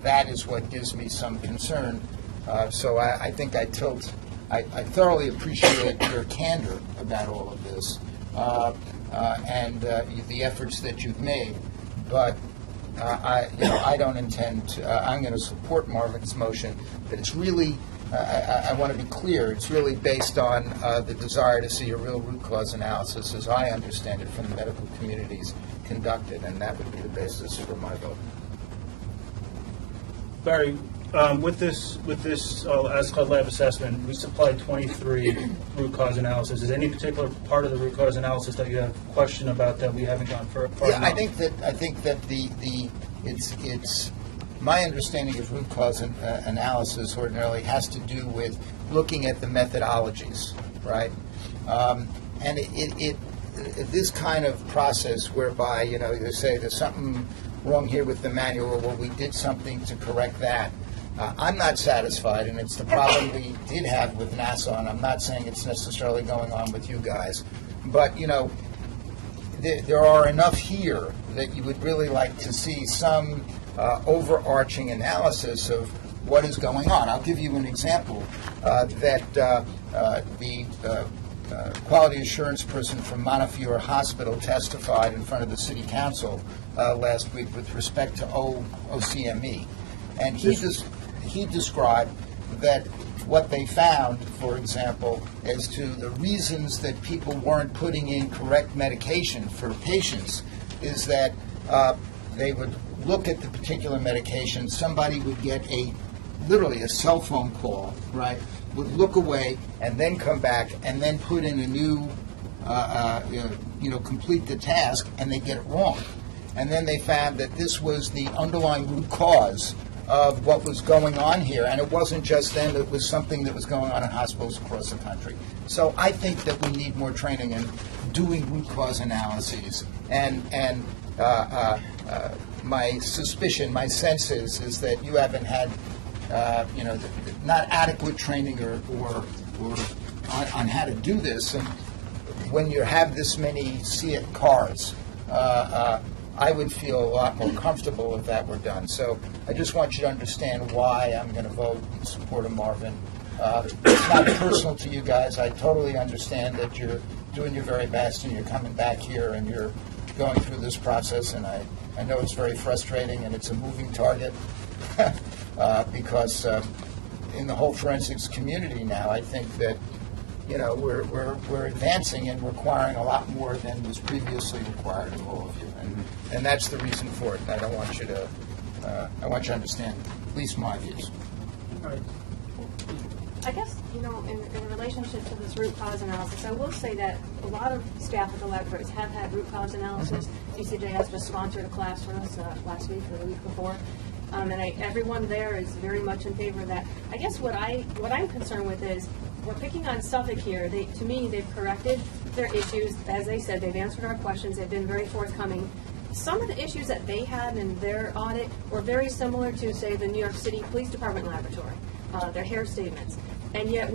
that is what gives me some concern. So I think I thoroughly appreciate your candor about all of this and the efforts that you've made. But I don't intend to. I'm going to support Marvin's motion, but it's really. I want to be clear. It's really based on the desire to see a real root cause analysis, as I understand it, from the medical communities conducted, and that would be the basis for my vote. Barry, with this ASCOD lab assessment, we supplied 23 root cause analysis. Is any particular part of the root cause analysis that you have a question about that we haven't gone far enough? Yeah, I think that it's my understanding of root cause analysis ordinarily has to do with looking at the methodologies, right? And this kind of process whereby, you say there's something wrong here with the manual, well, we did something to correct that. I'm not satisfied, and it's the problem we did have with NASA, and I'm not saying it's necessarily going on with you guys. But, there are enough here that you would really like to see some overarching analysis of what is going on. I'll give you an example that the quality assurance person from Montefiore Hospital testified in front of the City Council last week with respect to OCME. And he described that what they found, for example, as to the reasons that people weren't putting in correct medication for patients is that they would look at the particular medication, somebody would get literally a cell phone call, right, would look away and then come back and then put in a new, complete the task, and they get it wrong. And then they found that this was the underlying root cause of what was going on here. And it wasn't just them, it was something that was going on in hospitals across the country. So I think that we need more training in doing root cause analyses. And my suspicion, my sense is that you haven't had, not adequate training or on how to do this. And when you have this many SEAT cars, I would feel a lot more comfortable if that were done. So I just want you to understand why I'm going to vote in support of Marvin. It's not personal to you guys. I totally understand that you're doing your very best and you're coming back here and you're going through this process, and I know it's very frustrating and it's a moving target because in the whole forensics community now, I think that we're advancing and requiring a lot more than was previously required of all of you, and that's the reason for it. And I want you to understand at least my views. All right. I guess, in relationship to this root cause analysis, I will say that a lot of staff at the laboratories have had root cause analysis. DCJS just sponsored a class for us last week or the week before. And everyone there is very much in favor of that. I guess what I'm concerned with is we're picking on Suffolk here. To me, they've corrected their issues. As they said, they've answered our questions. They've been very forthcoming. Some of the issues that they had in their audit were very similar to, say, the New York City Police Department laboratory, their hair statements. And yet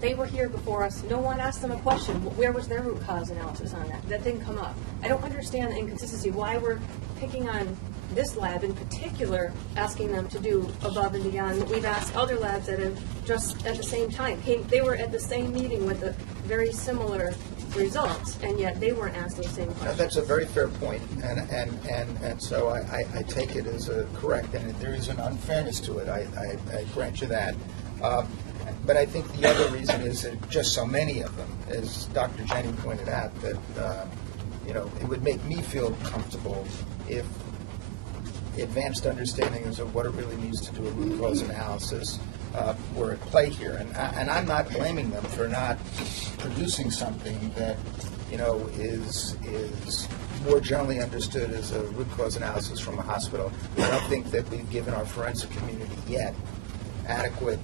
they were here before us. No one asked them a question. Where was their root cause analysis on that? That didn't come up. I don't understand the inconsistency, why we're picking on this lab in particular, asking them to do above and beyond what we've asked other labs that have just at the same time. They were at the same meeting with the very similar results, and yet they weren't asked those same questions. That's a very fair point, and so I take it as correct, and there is an unfairness to it. I grant you that. But I think the other reason is that just so many of them, as Dr. Jenny pointed out, that it would make me feel comfortable if advanced understandings of what it really means to do a root cause analysis were at play here. And I'm not blaming them for not producing something that is more generally understood as a root cause analysis from a hospital. I don't think that we've given our forensic community yet adequate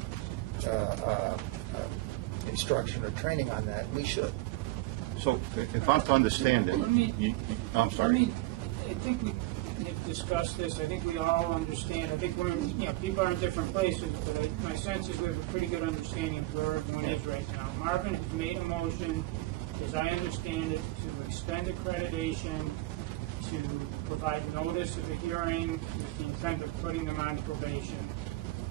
instruction or training on that. We should. So if I'm to understand it, I'm sorry. I think we discussed this. I think we all understand. I think people are in different places, but my sense is we have a pretty good understanding of where everyone is right now. Marvin has made a motion, as I understand it, to extend accreditation, to provide notice of a hearing with the intent of putting them on probation.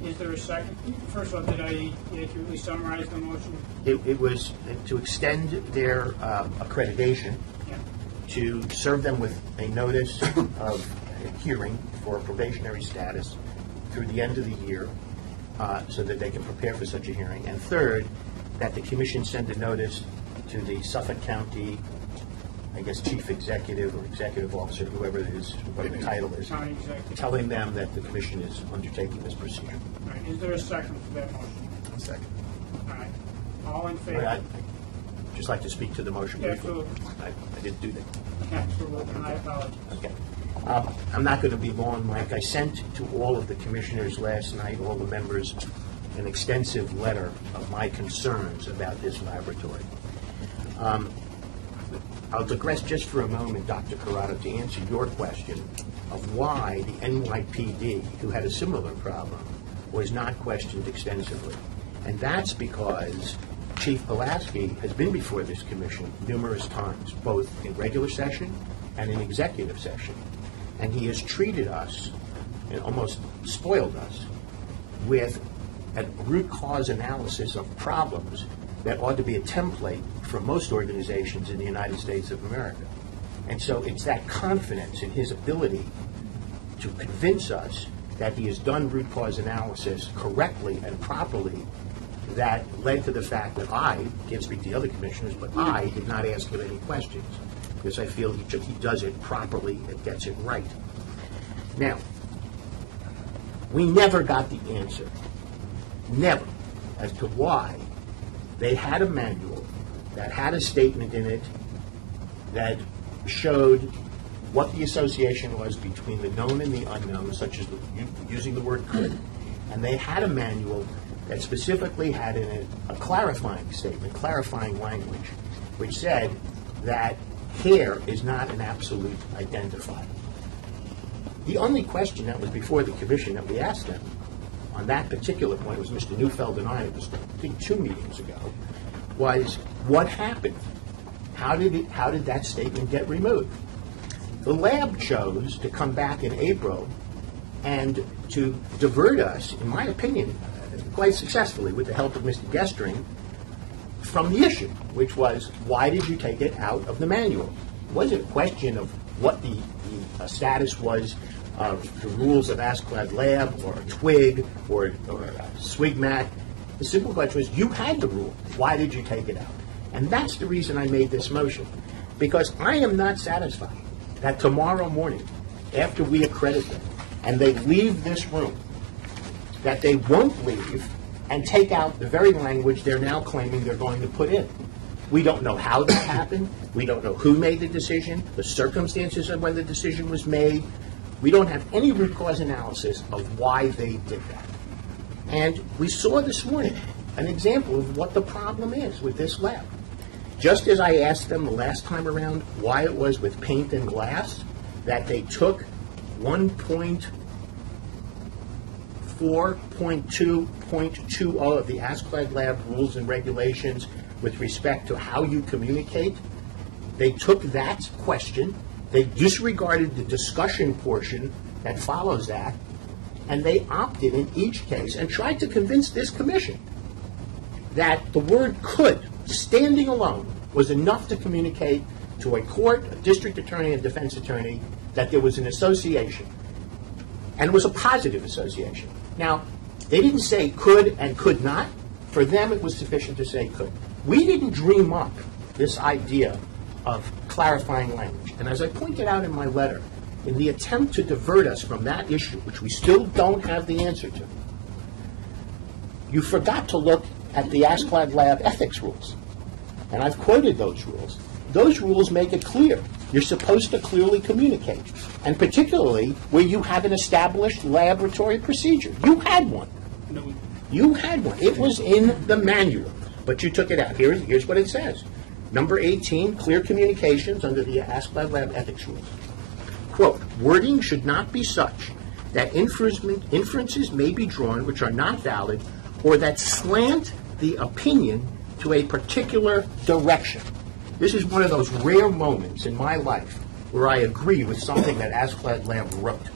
Is there a second? First of all, did I accurately summarize the motion? It was to extend their accreditation, to serve them with a notice of hearing for probationary status through the end of the year, so that they can prepare for such a hearing. And third, that the commission send a notice to the Suffolk County, I guess, chief executive or executive officer, whoever it is, whatever the title is, telling them that the commission is undertaking this procedure. All right. Is there a second for that motion? A second. All right. All in favor? I'd just like to speak to the motion briefly. Absolutely. I didn't do that. Absolutely, and I apologize. Okay. I'm not going to be long, Mike. I sent to all of the commissioners last night, all the members, an extensive letter of my concerns about this laboratory. I'll digress just for a moment, Dr. Corrado, to answer your question of why the NYPD, who had a similar problem, was not questioned extensively. And that's because Chief Pulaski has been before this commission numerous times, both in regular session and in executive session. And he has treated us, and almost spoiled us, with a root cause analysis of problems that ought to be a template for most organizations in the United States of America. And so it's that confidence in his ability to convince us that he has done root cause analysis correctly and properly that led to the fact that I can't speak to the other commissioners, but I did not ask him any questions, because I feel he does it properly and gets it right. Now, we never got the answer, never, as to why they had a manual that had a statement in it that showed what the association was between the known and the unknown, such as using the word could. And they had a manual that specifically had in it a clarifying statement, clarifying language, which said that hair is not an absolute identifier. The only question that was before the commission that we asked them on that particular point was Mr. Neufeld and I think 2 meetings ago, was what happened? How did that statement get removed? The lab chose to come back in April and to divert us, in my opinion, quite successfully with the help of Mr. Gestring, from the issue, which was, why did you take it out of the manual? It wasn't a question of what the status was of the rules of ASCLD Lab or TWIG or SWIGMAT. The simple question was, you had the rule. Why did you take it out? And that's the reason I made this motion, because I am not satisfied that tomorrow morning, after we accredit them, and they leave this room, that they won't leave and take out the very language they're now claiming they're going to put in. We don't know how that happened. We don't know who made the decision, the circumstances of when the decision was made. We don't have any root cause analysis of why they did that. And we saw this morning an example of what the problem is with this lab. Just as I asked them the last time around why it was with paint and glass that they took 1.4.2.20 of the ASCLD Lab rules and regulations with respect to how you communicate, they took that question, they disregarded the discussion portion that follows that, and they opted in each case and tried to convince this commission that the word could, standing alone, was enough to communicate to a court, a district attorney, and defense attorney that there was an association. And it was a positive association. Now, they didn't say could and could not. For them, it was sufficient to say could. We didn't dream up this idea of clarifying language. And as I pointed out in my letter, in the attempt to divert us from that issue, which we still don't have the answer to, you forgot to look at the ASCLD Lab ethics rules. And I've quoted those rules. those rules make it clear. You're supposed to clearly communicate, and particularly where you have an established laboratory procedure. You had one. You had one. It was in the manual, but you took it out. Here's what it says. Number 18, clear communications under the Askeladd Lab ethics rules. Quote, wording should not be such that inferences may be drawn which are not valid or that slant the opinion to a particular direction. This is one of those rare moments in my life where I agree with something that Askeladd Lab wrote.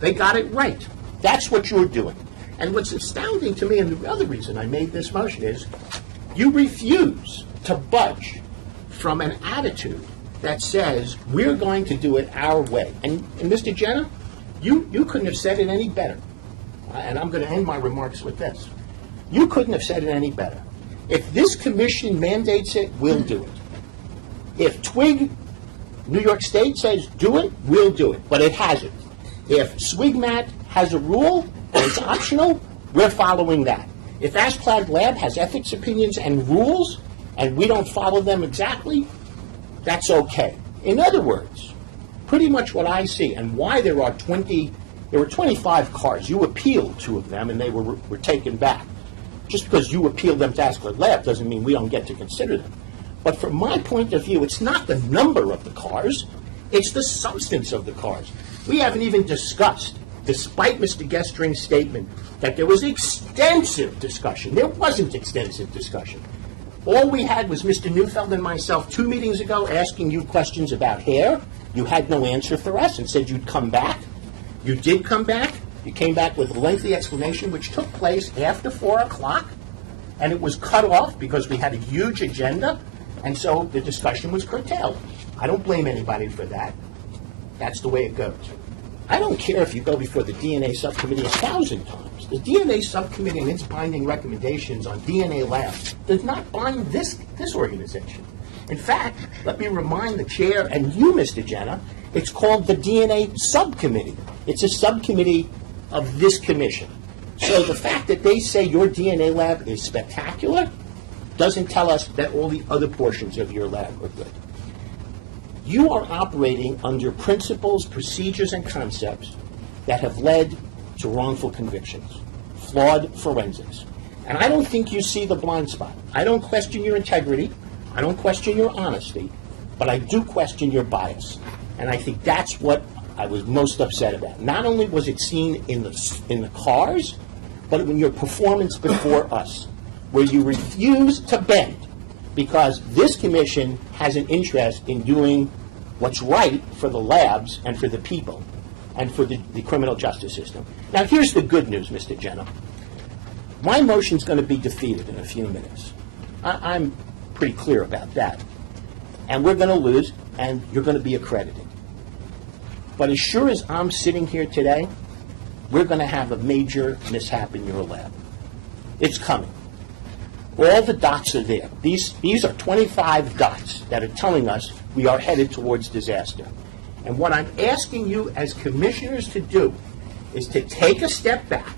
They got it right. That's what you're doing. And what's astounding to me, and the other reason I made this motion, is you refuse to budge from an attitude that says we're going to do it our way. And Mr. Jenna, you couldn't have said it any better. And I'm going to end my remarks with this. You couldn't have said it any better. If this commission mandates it, we'll do it. If Twig, New York State, says do it, we'll do it. But it hasn't. If SWIGMAT has a rule and it's optional, we're following that. If Askeladd Lab has ethics opinions and rules and we don't follow them exactly, that's okay. In other words, pretty much what I see and why there were 25 cars. You appealed 2 of them and they were taken back. Just because you appealed them to Askeladd Lab doesn't mean we don't get to consider them. But from my point of view, it's not the number of the cars, it's the substance of the cars. We haven't even discussed, despite Mr. Gestring's statement, that there was extensive discussion. There wasn't extensive discussion. All we had was Mr. Neufeld and myself 2 meetings ago asking you questions about hair. You had no answer for us and said you'd come back. You did come back. You came back with a lengthy explanation, which took place after 4 o'clock, and it was cut off because we had a huge agenda, and so the discussion was curtailed. I don't blame anybody for that. That's the way it goes. I don't care if you go before the DNA subcommittee 1,000 times. The DNA subcommittee and its binding recommendations on DNA labs does not bind this organization. In fact, let me remind the chair and you, Mr. Jenna, it's called the DNA subcommittee. It's a subcommittee of this commission. So the fact that they say your DNA lab is spectacular doesn't tell us that all the other portions of your lab are good. You are operating under principles, procedures, and concepts that have led to wrongful convictions, flawed forensics. And I don't think you see the blind spot. I don't question your integrity. I don't question your honesty. But I do question your bias. And I think that's what I was most upset about. Not only was it seen in the cars, but in your performance before us, where you refuse to bend because this commission has an interest in doing what's right for the labs and for the people and for the criminal justice system. Now, here's the good news, Mr. Jenna. My motion's going to be defeated in a few minutes. I'm pretty clear about that. And we're going to lose, and you're going to be accredited. But as sure as I'm sitting here today, we're going to have a major mishap in your lab. It's coming. All the dots are there. These are 25 dots that are telling us we are headed towards disaster. And what I'm asking you as commissioners to do is to take a step back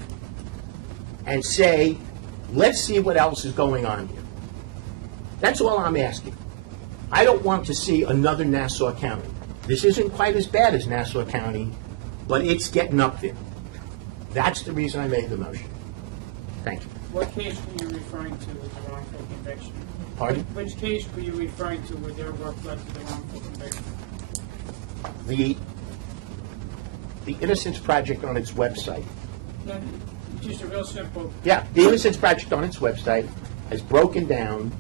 and say, let's see what else is going on here. That's all I'm asking. I don't want to see another Nassau County. This isn't quite as bad as Nassau County, but it's getting up there. That's the reason I made the motion. Thank you. What case were you referring to with the wrongful conviction? Pardon? Which case were you referring to where their work led to the wrongful conviction? The Innocence Project on its website. No, just a real simple. Yeah, the Innocence Project on its website has broken down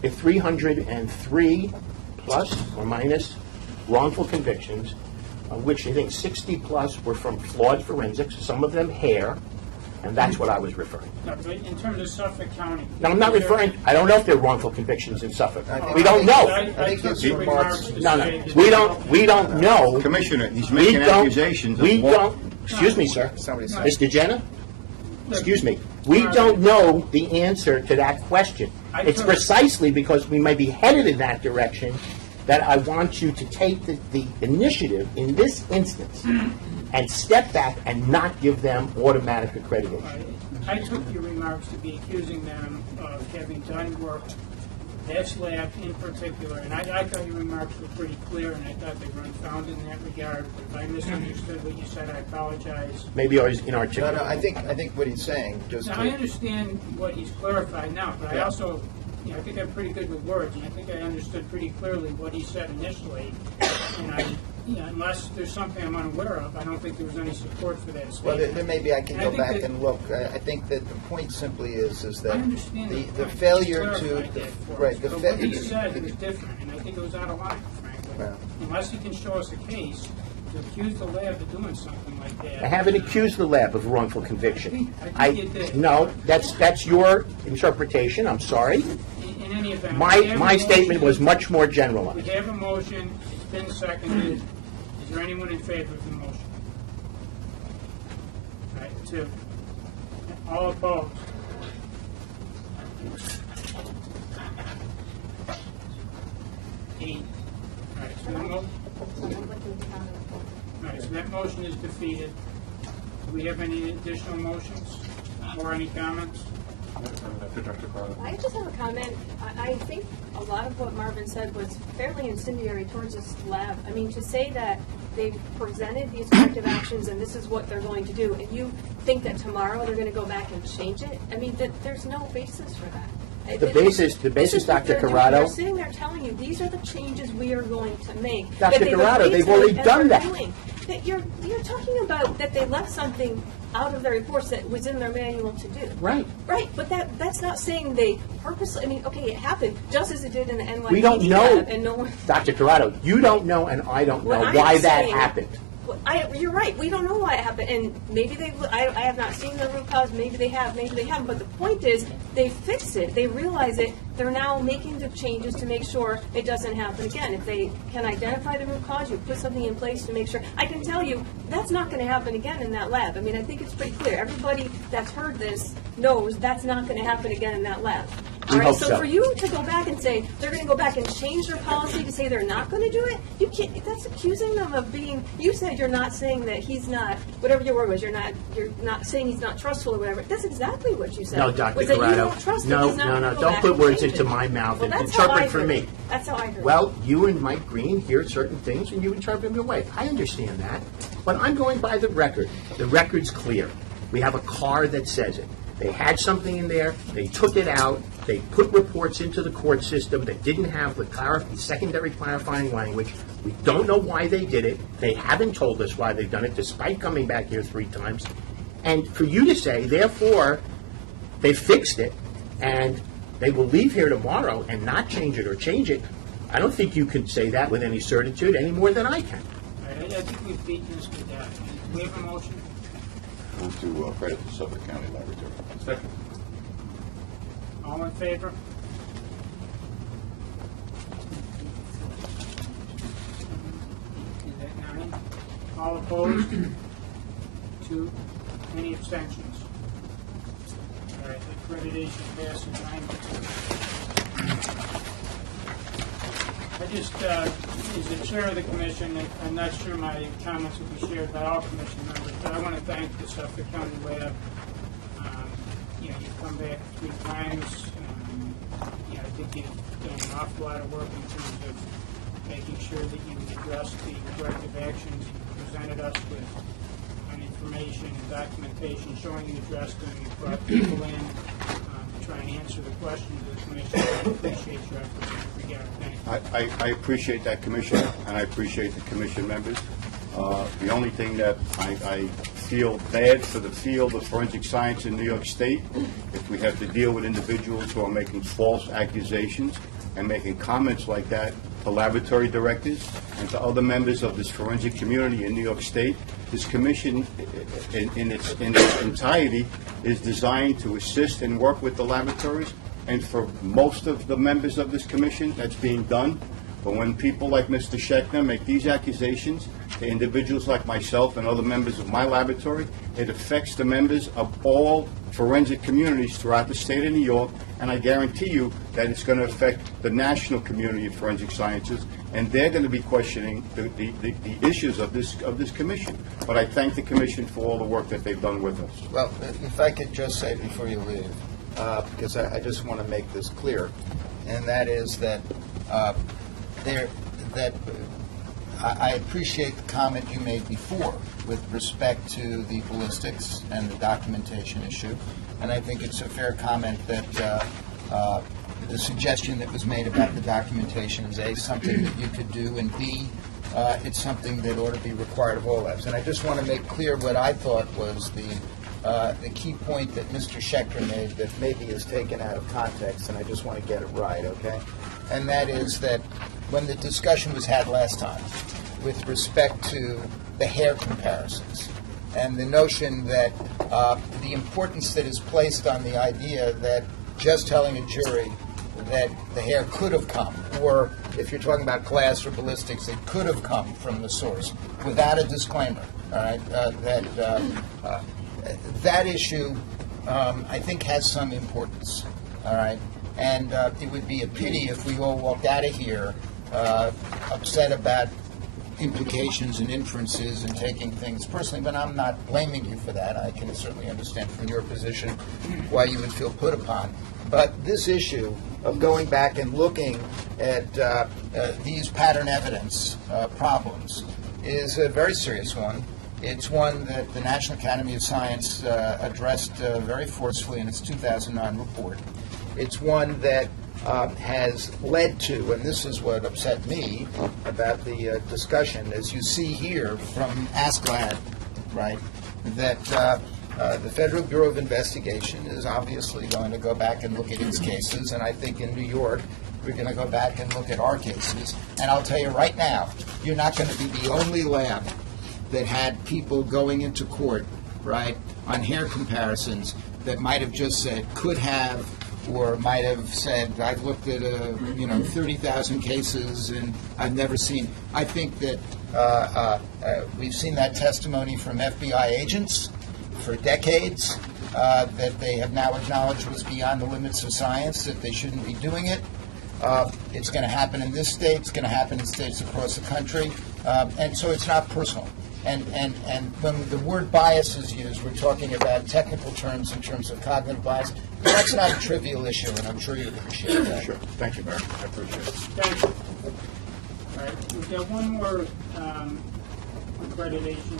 the 303 plus or minus wrongful convictions, of which I think 60 plus were from flawed forensics, some of them hair, and that's what I was referring to. No, but in terms of Suffolk County. Now, I'm not referring, I don't know if there are wrongful convictions in Suffolk. We don't know. I took your remarks to No, say no, we don't know. Commissioner, he's making accusations of We what- don't, excuse me, sir. Mr. Jenna? Excuse me. We don't know the answer to that question. It's precisely because we may be headed in that direction that I want you to take the initiative in this instance and step back and not give them automatic accreditation. I took your remarks to be accusing them of having done work That's lab in particular, and I thought your remarks were pretty clear, and I thought they were unfounded in that regard. But if I misunderstood what you said, I apologize. Maybe I was inarticulate. No, I think what he's saying, just Now, to- I understand what he's clarified now, but I Yeah. also, I think I'm pretty good with words, and I think I understood pretty clearly what he said initially. And unless there's something I'm unaware of, I don't think there was any support for that Well, statement. then maybe I can And I go think back that- and look. I think that the point simply is I that understand the point. failure Just to, clarified that for us. right, But what he said was different, and I think it was out of line, frankly. Well. Unless he can show us a case to accuse the lab of doing something like that. I haven't accused the lab of wrongful conviction. I think you did. No, that's your interpretation, I'm sorry. In any event. we My have a statement motion. was much more We generalized. have a motion, it's been seconded. Is there anyone in favor of the motion? All right, 2. All opposed? 8. All right, so that motion is defeated. Do we have any additional motions or any comments? I just have a comment. I think a lot of what Marvin said was fairly incendiary towards this lab. I mean, to say that they've presented these corrective actions and this is what they're going to do, and you think that tomorrow they're going to go back and change it, I mean, there's no basis for that. The basis, This is what Dr. they're doing. Corrado. They're sitting there telling you, these are the changes we are going to make. Dr. That they've Corrado, agreed they've to already and done they're that. doing. That you're talking about that they left something out of their reports that was in their manual to do. Right. Right, but that's not saying they purposely, I mean, okay, it happened just as it did in the NYPD We don't know, lab, and no one. Dr. Corrado, you don't know and I don't know What I'm why that saying- happened. Well, you're right, we don't know why it happened, and maybe I have not seen the root cause, maybe they have, maybe they haven't, but the point is, they fixed it, they realize it, they're now making the changes to make sure it doesn't happen again. If they can identify the root cause, you put something in place to make sure, I can tell you, that's not gonna happen again in that lab. I mean, I think it's pretty clear, everybody that's heard this knows that's not gonna happen again in that lab. We All right, hope so so. for you to go back and say, they're gonna go back and change their policy to say they're not gonna do it, you can't, that's accusing them of being, you said you're not saying that he's not, whatever your word was, you're not saying he's not trustful or whatever. That's exactly what you said. No, Dr. Was that you Corrado. don't trust him, No, he's not no, gonna no, go don't back put and words change into it. my mouth Well, and that's how I interpret for heard me. it. That's how I heard it. Well, you and Mike Green hear certain things and you interpret them your way. I understand that. But I'm going by the record. The record's clear. We have a car that says it. They had something in there, they took it out, they put reports into the court system that didn't have the secondary clarifying language. We don't know why they did it. They haven't told us why they've done it, despite coming back here 3 times. And for you to say, therefore, they fixed it, and they will leave here tomorrow and not change it or change it, I don't think you can say that with any certitude any more than I can. All right, I think we've beaten this to death. Do we have a motion? Move to credit the Suffolk County Laboratory. Second. All in favor? Is that 9? All opposed? 2. Any abstentions? All right, accreditation passes 9-2. I just, as the chair of the commission, I'm not sure my comments will be shared by all commission members, but I want to thank the Suffolk County Lab. You've come back 3 times. I think you've done an awful lot of work in terms of making sure that you address the corrective actions. You presented us with information and documentation showing you addressed them. You brought people in to try and answer the questions of the commission. I appreciate your efforts in that regard. Thank you. I appreciate that, Commissioner, and I appreciate the commission members. The only thing that I feel bad for the field of forensic science in New York State, if we have to deal with individuals who are making false accusations and making comments like that to laboratory directors and to other members of this forensic community in New York State. This commission, in its entirety, is designed to assist and work with the laboratories, and for most of the members of this commission, that's being done. But when people like Mr. Schechner make these accusations to individuals like myself and other members of my laboratory, it affects the members of all forensic communities throughout the state of New York, and I guarantee you that it's going to affect the national community of forensic sciences, and they're going to be questioning the issues of this commission. But I thank the commission for all the work that they've done with us. Well, if I could just say before you leave, because I just want to make this clear, and that is that I appreciate the comment you made before with respect to the ballistics and the documentation issue, and I think it's a fair comment that the suggestion that was made about the documentation is A, something that you could do, and B, it's something that ought to be required of all labs. And I just want to make clear what I thought was the key point that Mr. Schechter made that maybe is taken out of context, and I just want to get it right, okay? And that is that when the discussion was had last time with respect to the hair comparisons and the notion that the importance that is placed on the idea that just telling a jury that the hair could have come, or if you're talking about glass or ballistics, it could have come from the source without a disclaimer, all right, that issue, I think, has some importance, all right? And it would be a pity if we all walked out of here upset about implications and inferences and taking things personally, but I'm not blaming you for that. I can certainly understand from your position why you would feel put upon. But this issue of going back and looking at these pattern evidence problems is a very serious one. It's one that the National Academy of Science addressed very forcefully in its 2009 report. It's one that has led to, and this is what upset me about the discussion, as you see here from ASCLAD, right, that the Federal Bureau of Investigation is obviously going to go back and look at its cases, and I think in New York, we're going to go back and look at our cases. And I'll tell you right now, you're not going to be the only lab that had people going into court, right, on hair comparisons that might have just said could have, or might have said, I've looked at 30,000 cases and I've never seen. I think that we've seen that testimony from FBI agents for decades, that they have now acknowledged was beyond the limits of science, that they shouldn't be doing it. It's going to happen in this state. It's going to happen in states across the country. And so it's not personal. And when the word bias is used, we're talking about technical terms in terms of cognitive bias. But that's not a trivial issue, and I'm sure you appreciate that. Sure. Thank you, Mayor. I appreciate it. Thank you. All right, we've got one more accreditation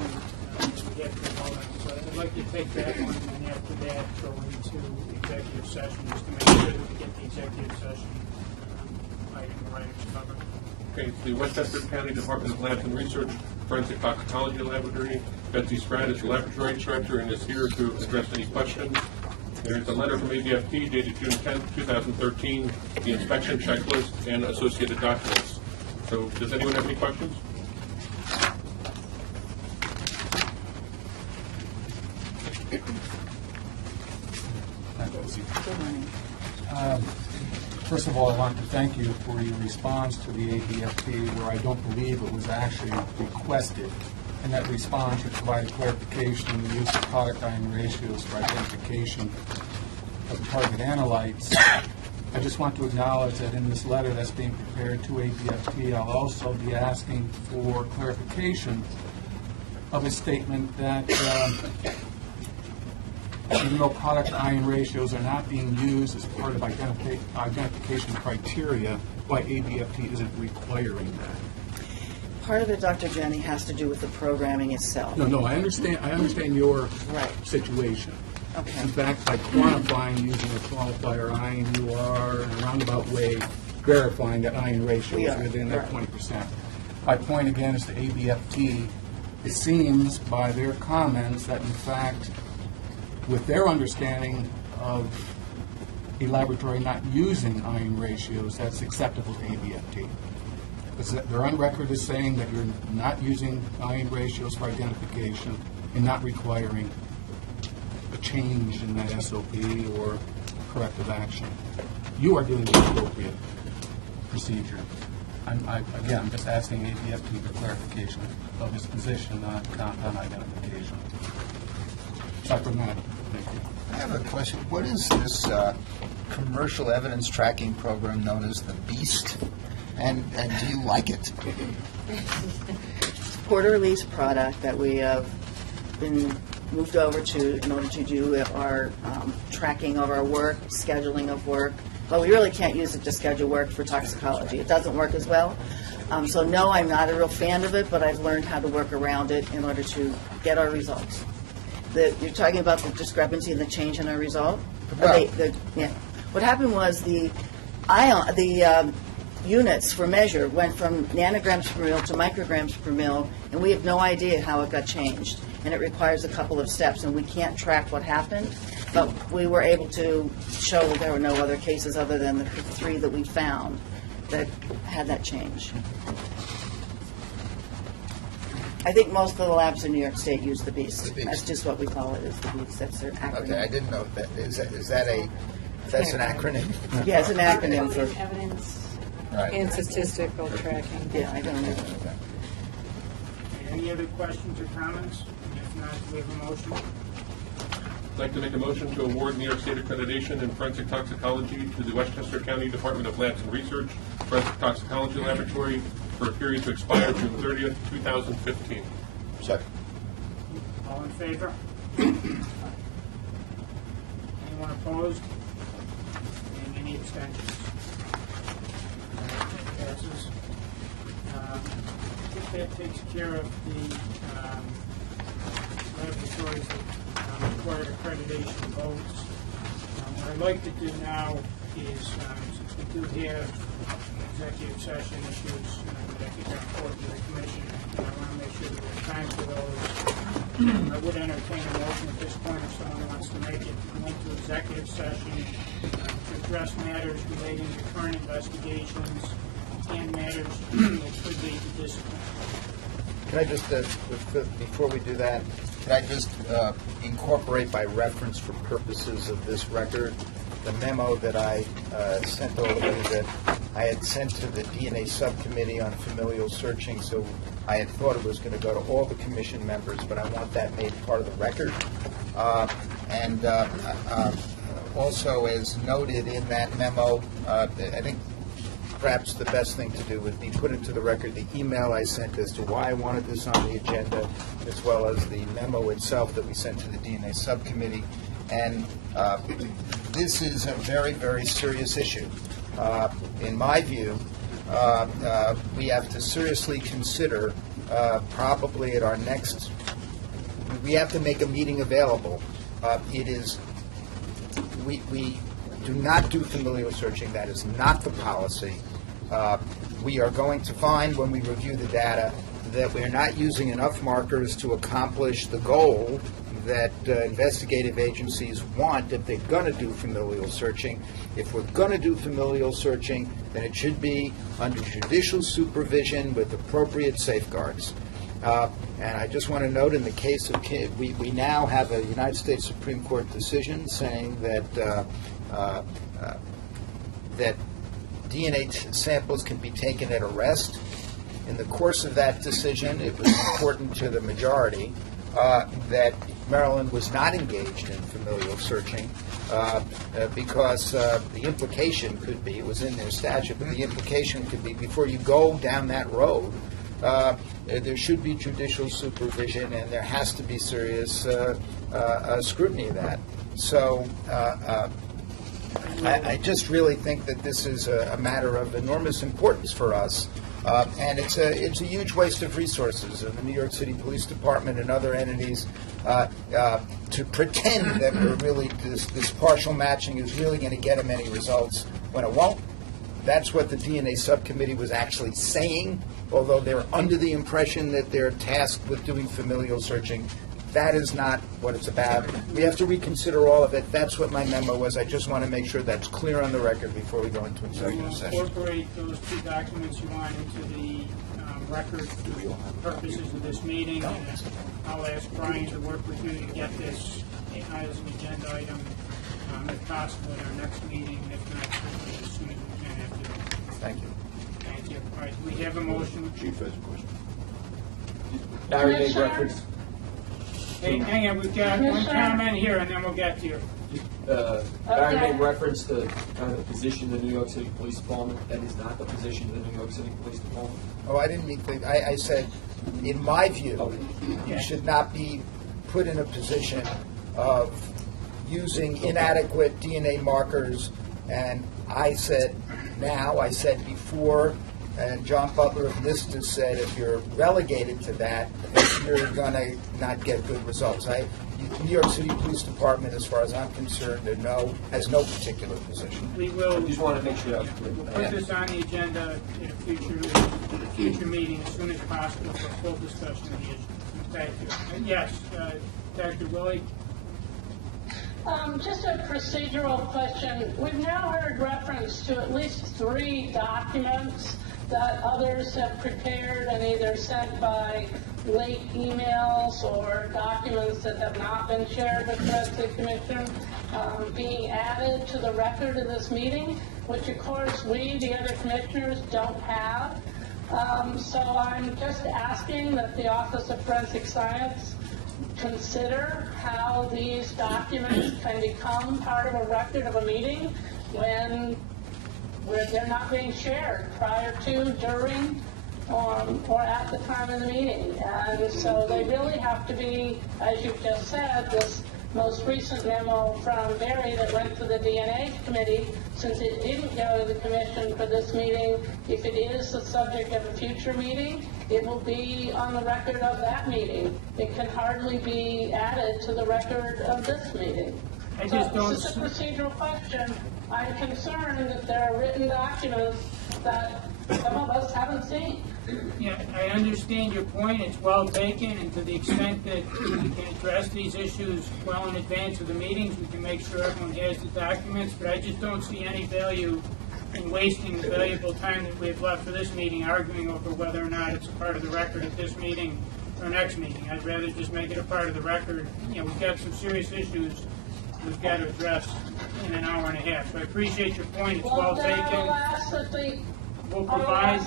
to get to all that. So I'd like to take that one, and after that, go into executive session, just to make sure that we get the executive session item right covered. Okay, the Westchester County Department of Labs and Research Forensic Toxicology Laboratory, Betsy Spratt is the laboratory director and is here to address any questions. There is a letter from ABFT dated June 10, 2013, the inspection checklist and associated documents. So does anyone have any questions? First of all, I want to thank you for your response to the ABFT, where I don't believe it was actually requested. And that response should provide clarification on the use of product ion ratios for identification of target analytes. I just want to acknowledge that in this letter that's being prepared to ABFT, I'll also be asking for clarification of a statement that even though product ion ratios are not being used as part of identification criteria, why ABFT isn't requiring that. Part of it, Dr. Jenny, has to do with the programming itself. No, I understand your situation. Okay. In fact, by quantifying using a qualifier ion, you are, in a roundabout way, verifying that ion ratio is within that 20%. My point, again, is to ABFT. It seems by their comments that, in fact, with their understanding of a laboratory not using ion ratios, that's acceptable to ABFT. Because they're on record as saying that you're not using ion ratios for identification and not requiring a change in that SOP or corrective action. You are doing the appropriate procedure. I'm just asking ABFT for clarification of its position on compound identification. Aside from that, thank you. I have a question. What is this commercial evidence tracking program known as the BEAST? And do you like it? It's a quarter release product that we have been moved over to in order to do our tracking of our work, scheduling of work, but we really can't use it to schedule work for toxicology. It doesn't work as well. So no, I'm not a real fan of it, but I've learned how to work around it in order to get our results. You're talking about the discrepancy and the change in our result? Well- Yeah. What happened was the units for measure went from nanograms per mil to micrograms per mil, and we have no idea how it got changed. And it requires a couple of steps, and we can't track what happened. But we were able to show that there were no other cases other than the 3 that we found that had that change. I think most of the labs in New York State use the BEAST. The BEAST. That's just what we call it, is the BEAST. That's their acronym. Okay, I didn't know that. That's an acronym? Yeah, it's an acronym for. Evidence Right. and statistical tracking. Yeah, I don't know. Any other questions or comments? If not, do we have a motion? I'd like to make a motion to award New York State accreditation in forensic toxicology to the Westchester County Department of Labs and Research Forensic Toxicology Laboratory for a period to expire June 30th, 2015. Second. All in favor? Anyone opposed? And any abstentions? That passes. I think that takes care of the laboratories that require accreditation votes. What I'd like to do now is, since we do have executive session issues that I think are important to the commission, I want to make sure that we have time for those. I would entertain a motion at this point if someone wants to make it. We went to executive session to address matters relating to current investigations and matters that could lead to discipline. Can I just, before we do that, can I just incorporate by reference for purposes of this record the memo that I sent over that I had sent to the DNA subcommittee on familial searching, so I had thought it was going to go to all the commission members, but I want that made part of the record. And also, as noted in that memo, I think perhaps the best thing to do would be put into the record the email I sent as to why I wanted this on the agenda, as well as the memo itself that we sent to the DNA subcommittee. And this is a very, very serious issue. In my view, we have to seriously consider, probably at our next, we have to make a meeting available. We do not do familial searching. That is not the policy. We are going to find when we review the data that we're not using enough markers to accomplish the goal that investigative agencies want if they're going to do familial searching. If we're going to do familial searching, then it should be under judicial supervision with appropriate safeguards. And I just want to note, in the case of we now have a United States Supreme Court decision saying that that DNA samples can be taken at arrest. In the course of that decision, it was important to the majority that Maryland was not engaged in familial searching because the implication could be, it was in their statute, but the implication could be before you go down that road, there should be judicial supervision and there has to be serious scrutiny of that. So I just really think that this is a matter of enormous importance for us. And it's a huge waste of resources in the New York City Police Department and other entities to pretend that we're really this partial matching is really going to get them any results when it won't. That's what the DNA subcommittee was actually saying, although they're under the impression that they're tasked with doing familial searching. That is not what it's about. We have to reconsider all of it. That's what my memo was. I just want to make sure that's clear on the record before we go into executive session. Incorporate those two documents you want into the record for purposes of this meeting. And I'll ask Brian to work with you to get this as an agenda item, if possible, at our next meeting, if not, certainly as soon as we can after. Thank you. Thank you. All right, we have a motion. Chief has a question. Barry made reference. Hey, hang on, we've got one comment here, and then we'll get to you. Barry made reference to kind of the position of the New York City Police Department. That is not the position of the New York City Police Department. Oh, I didn't mean to. I said, in my view, you should not be put in a position of using inadequate DNA markers and I said now, I said before, and John Butler of NISTA said if you're relegated to that, you're going to not get good results. New York City Police Department, as far as I'm concerned, has no particular position. We will Just want to make sure. put this on the agenda in a future meeting as soon as possible for full discussion of the issue. Thank you. And yes, Dr. Willie? Just a procedural question. We've now heard reference to at least 3 documents that others have prepared and either sent by late emails or documents that have not been shared with the rest of the commission being added to the record of this meeting, which of course we, the other commissioners, don't have. So I'm just asking that the Office of Forensic Science consider how these documents can become part of a record of a meeting when they're not being shared prior to, during, or at the time of the meeting. And so they really have to be, as you've just said, this most recent memo from Barry that went to the DNA committee, since it didn't go to the commission for this meeting, if it is the subject of a future meeting, it will be on the record of that meeting. It can hardly be added to the record of this meeting. This is a procedural question. I'm concerned that there are written documents that some of us haven't seen. Yeah, I understand your point. It's well taken, and to the extent that we can address these issues well in advance of the meetings, we can make sure everyone has the documents, but I just don't see any value in wasting the valuable time that we have left for this meeting arguing over whether or not it's a part of the record at this meeting or next meeting. I'd rather just make it a part of the record. You know, we've got some serious issues we've got to address in an hour and a half. So I appreciate your point. It's well taken. I'll ask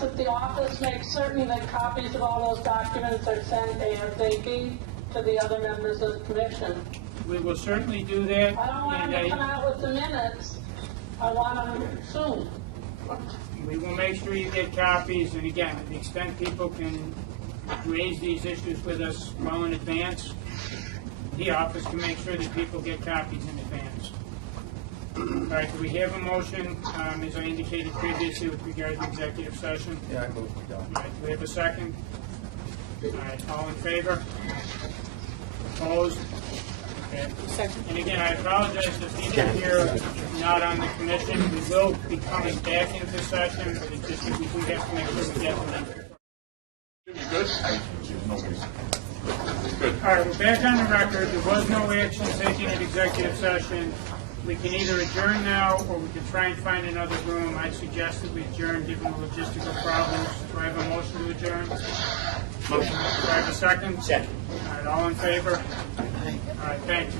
that the office make certain that copies of all those documents are sent ASAP to the other members of the commission. We will certainly do that. I don't want them to come out with the minutes. I want them soon. We will make sure you get copies, and again, to the extent people can raise these issues with us well in advance, the office can make sure that people get copies in advance. All right, do we have a motion, as I indicated previously, with regard to executive session? Yeah, I move to go. All right, do we have a second? All right, all in favor? Opposed? Okay. And again, I apologize to people here not on the commission. We will be coming back into session, but it's just that we do have to make sure we get them. Good. All right, we're back on the record. There was no action taken at executive session. We can either adjourn now, or we can try and find another room. I suggest that we adjourn, given the logistical problems. Do I have a motion to adjourn? Motion. Do I have a second? Second. All right, all in favor? All right, thank you.